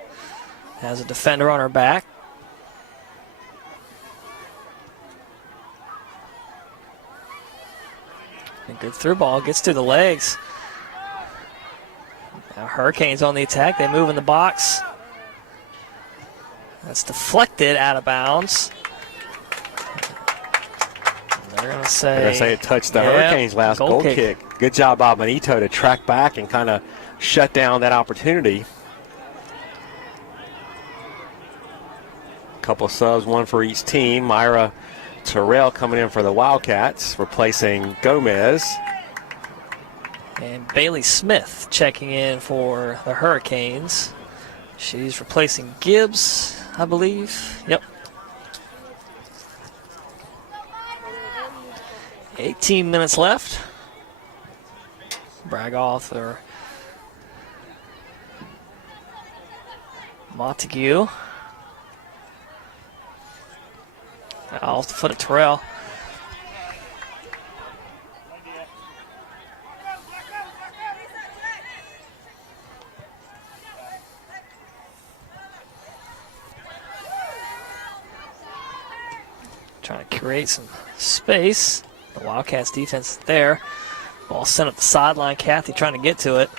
has a defender on her back. A good through ball. Gets through the legs. Now Hurricanes on the attack. They move in the box. That's deflected out of bounds. They're going to say it touched the Hurricanes' last goal kick. Good job by Benito to track back and kind of shut down that opportunity. Couple subs, one for each team. Myra Terrell coming in for the Wildcats, replacing Gomez. And Bailey Smith checking in for the Hurricanes. She's replacing Gibbs, I believe. Yep. 18 minutes left. Bragoff or Montague. Off the foot of Terrell. Trying to create some space. The Wildcats defense there. Ball sent up the sideline. Kathy trying to get to it.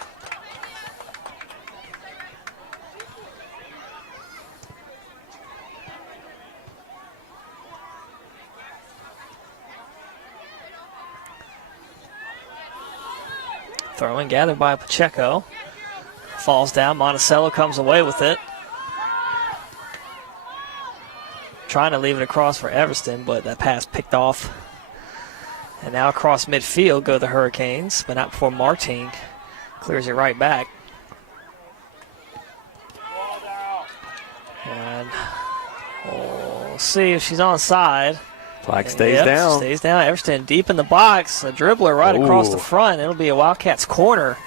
Throw in gathered by Pacheco. Falls down. Monticello comes away with it. Trying to leave it across for Everston, but that pass picked off. And now across midfield go the Hurricanes, but not before Martin clears it right back. And we'll see if she's onside. Flag stays down. Stays down. Everston deep in the box. A dribbler right across the front. It'll be a Wildcats corner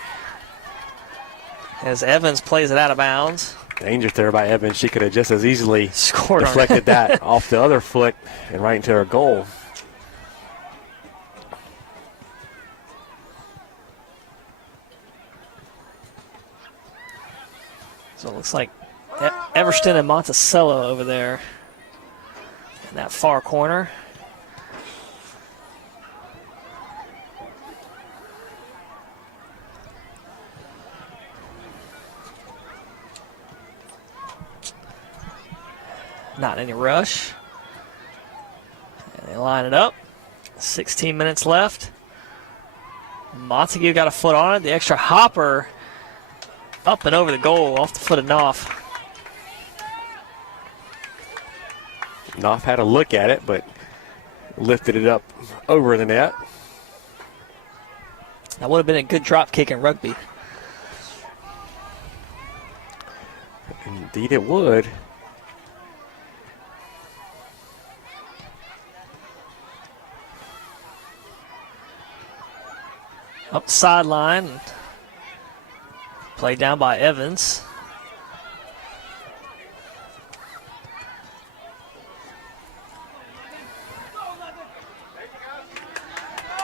as Evans plays it out of bounds. Danger there by Evans. She could have just as easily Scored deflected that off the other foot and right into her goal. So it looks like Everston and Monticello over there in that far corner. Not any rush. And they line it up. 16 minutes left. Montague got a foot on it. The extra hopper up and over the goal off the foot of Knopf. Knopf had a look at it, but lifted it up over the net. That would have been a good drop kick in rugby. Indeed it would. Up the sideline. Played down by Evans.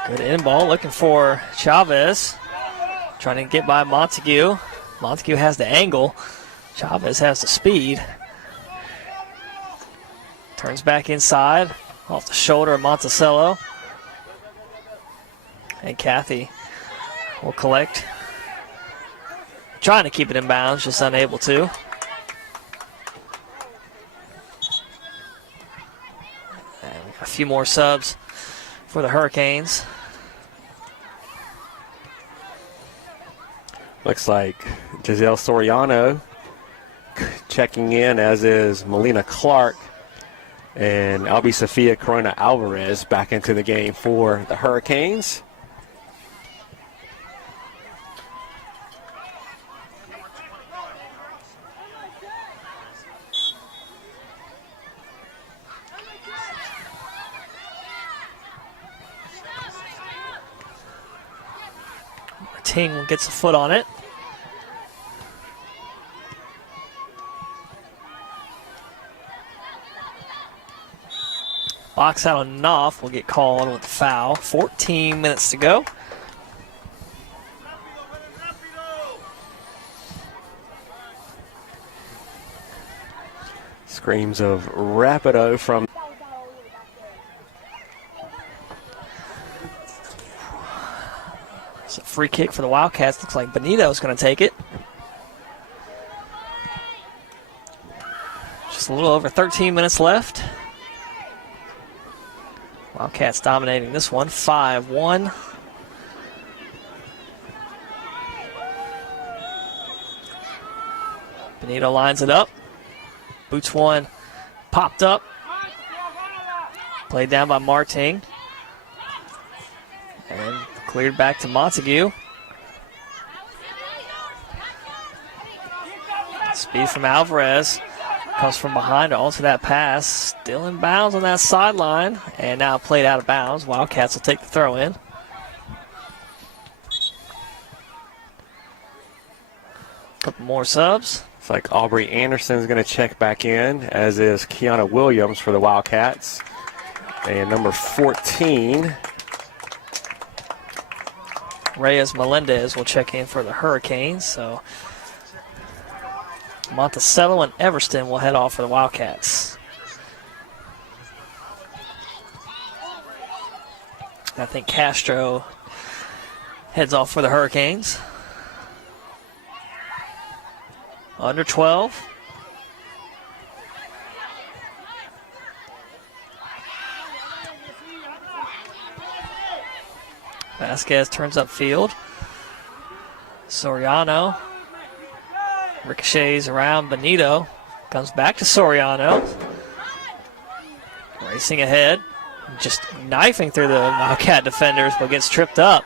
Good in ball, looking for Chavez. Trying to get by Montague. Montague has the angle. Chavez has the speed. Turns back inside. Off the shoulder of Monticello. And Kathy will collect. Trying to keep it in bounds, just unable to. And a few more subs for the Hurricanes. Looks like Giselle Soriano checking in, as is Melina Clark. And Albi Sofia Corona Alvarez back into the game for the Hurricanes. Ting gets a foot on it. Box out on Knopf will get called with the foul. 14 minutes to go. Screams of Rapido from It's a free kick for the Wildcats. Looks like Benito's going to take it. Just a little over 13 minutes left. Wildcats dominating this one, 5-1. Benito lines it up. Boots one. Popped up. Played down by Marting. And cleared back to Montague. Speed from Alvarez. Comes from behind to alter that pass. Still in bounds on that sideline. And now played out of bounds. Wildcats will take the throw in. Couple more subs. It's like Aubrey Anderson's going to check back in, as is Kiana Williams for the Wildcats. And number 14. Reyes Melendez will check in for the Hurricanes. So Monticello and Everston will head off for the Wildcats. I think Castro heads off for the Hurricanes. Under 12. Vasquez turns upfield. Soriano ricochets around Benito. Comes back to Soriano. Racing ahead. Just knifing through the Wildcat defenders, but gets tripped up.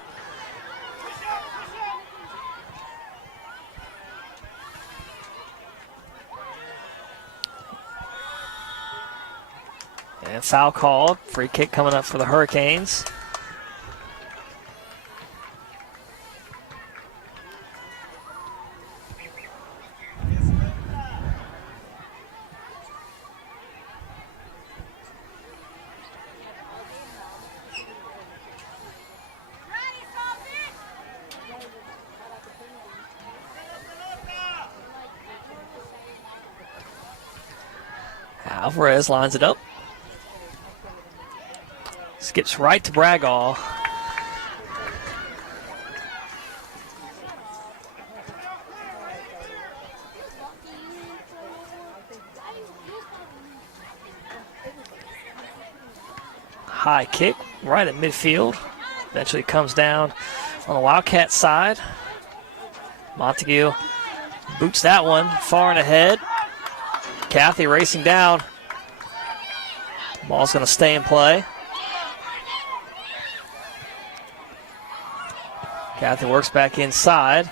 And foul called. Free kick coming up for the Hurricanes. Alvarez lines it up. Skips right to Bragall. High kick right at midfield. Eventually comes down on the Wildcat side. Montague boots that one far and ahead. Cathy racing down. Ball's going to stay in play. Cathy works back inside.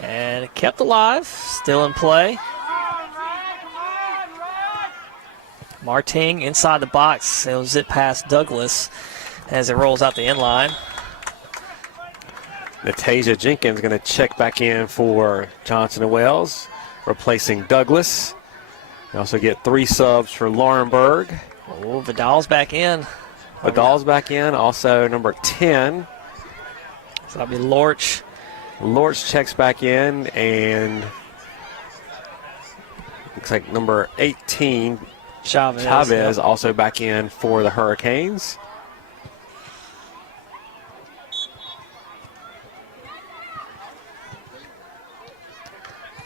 And kept alive. Still in play. Marting inside the box. It'll zip past Douglas as it rolls out the end line. Natasia Jenkins going to check back in for Johnson and Wells, replacing Douglas. We also get 3 subs for Laurenburg. Oh, Vidal's back in. Vidal's back in. Also number 10. So that'll be Lorch. Lorch checks back in, and looks like number 18, Chavez also back in for the Hurricanes.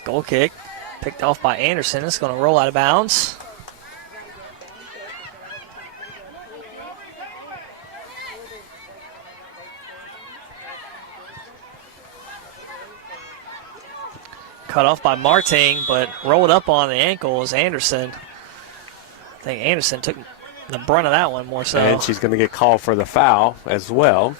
Goal kick picked off by Anderson. It's going to roll out of bounds. Cut off by Marting, but rolled up on the ankle is Anderson. I think Anderson took the brunt of that one more so. And she's going to get called for the foul as well.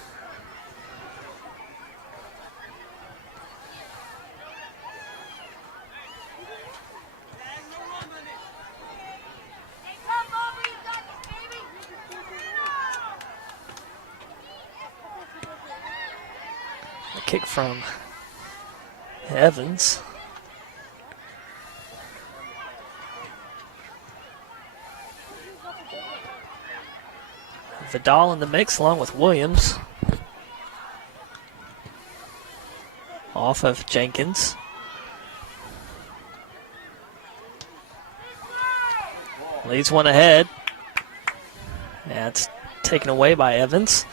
A kick from Evans. Vidal in the mix along with Williams. Off of Jenkins. Leads one ahead. That's taken away by Evans.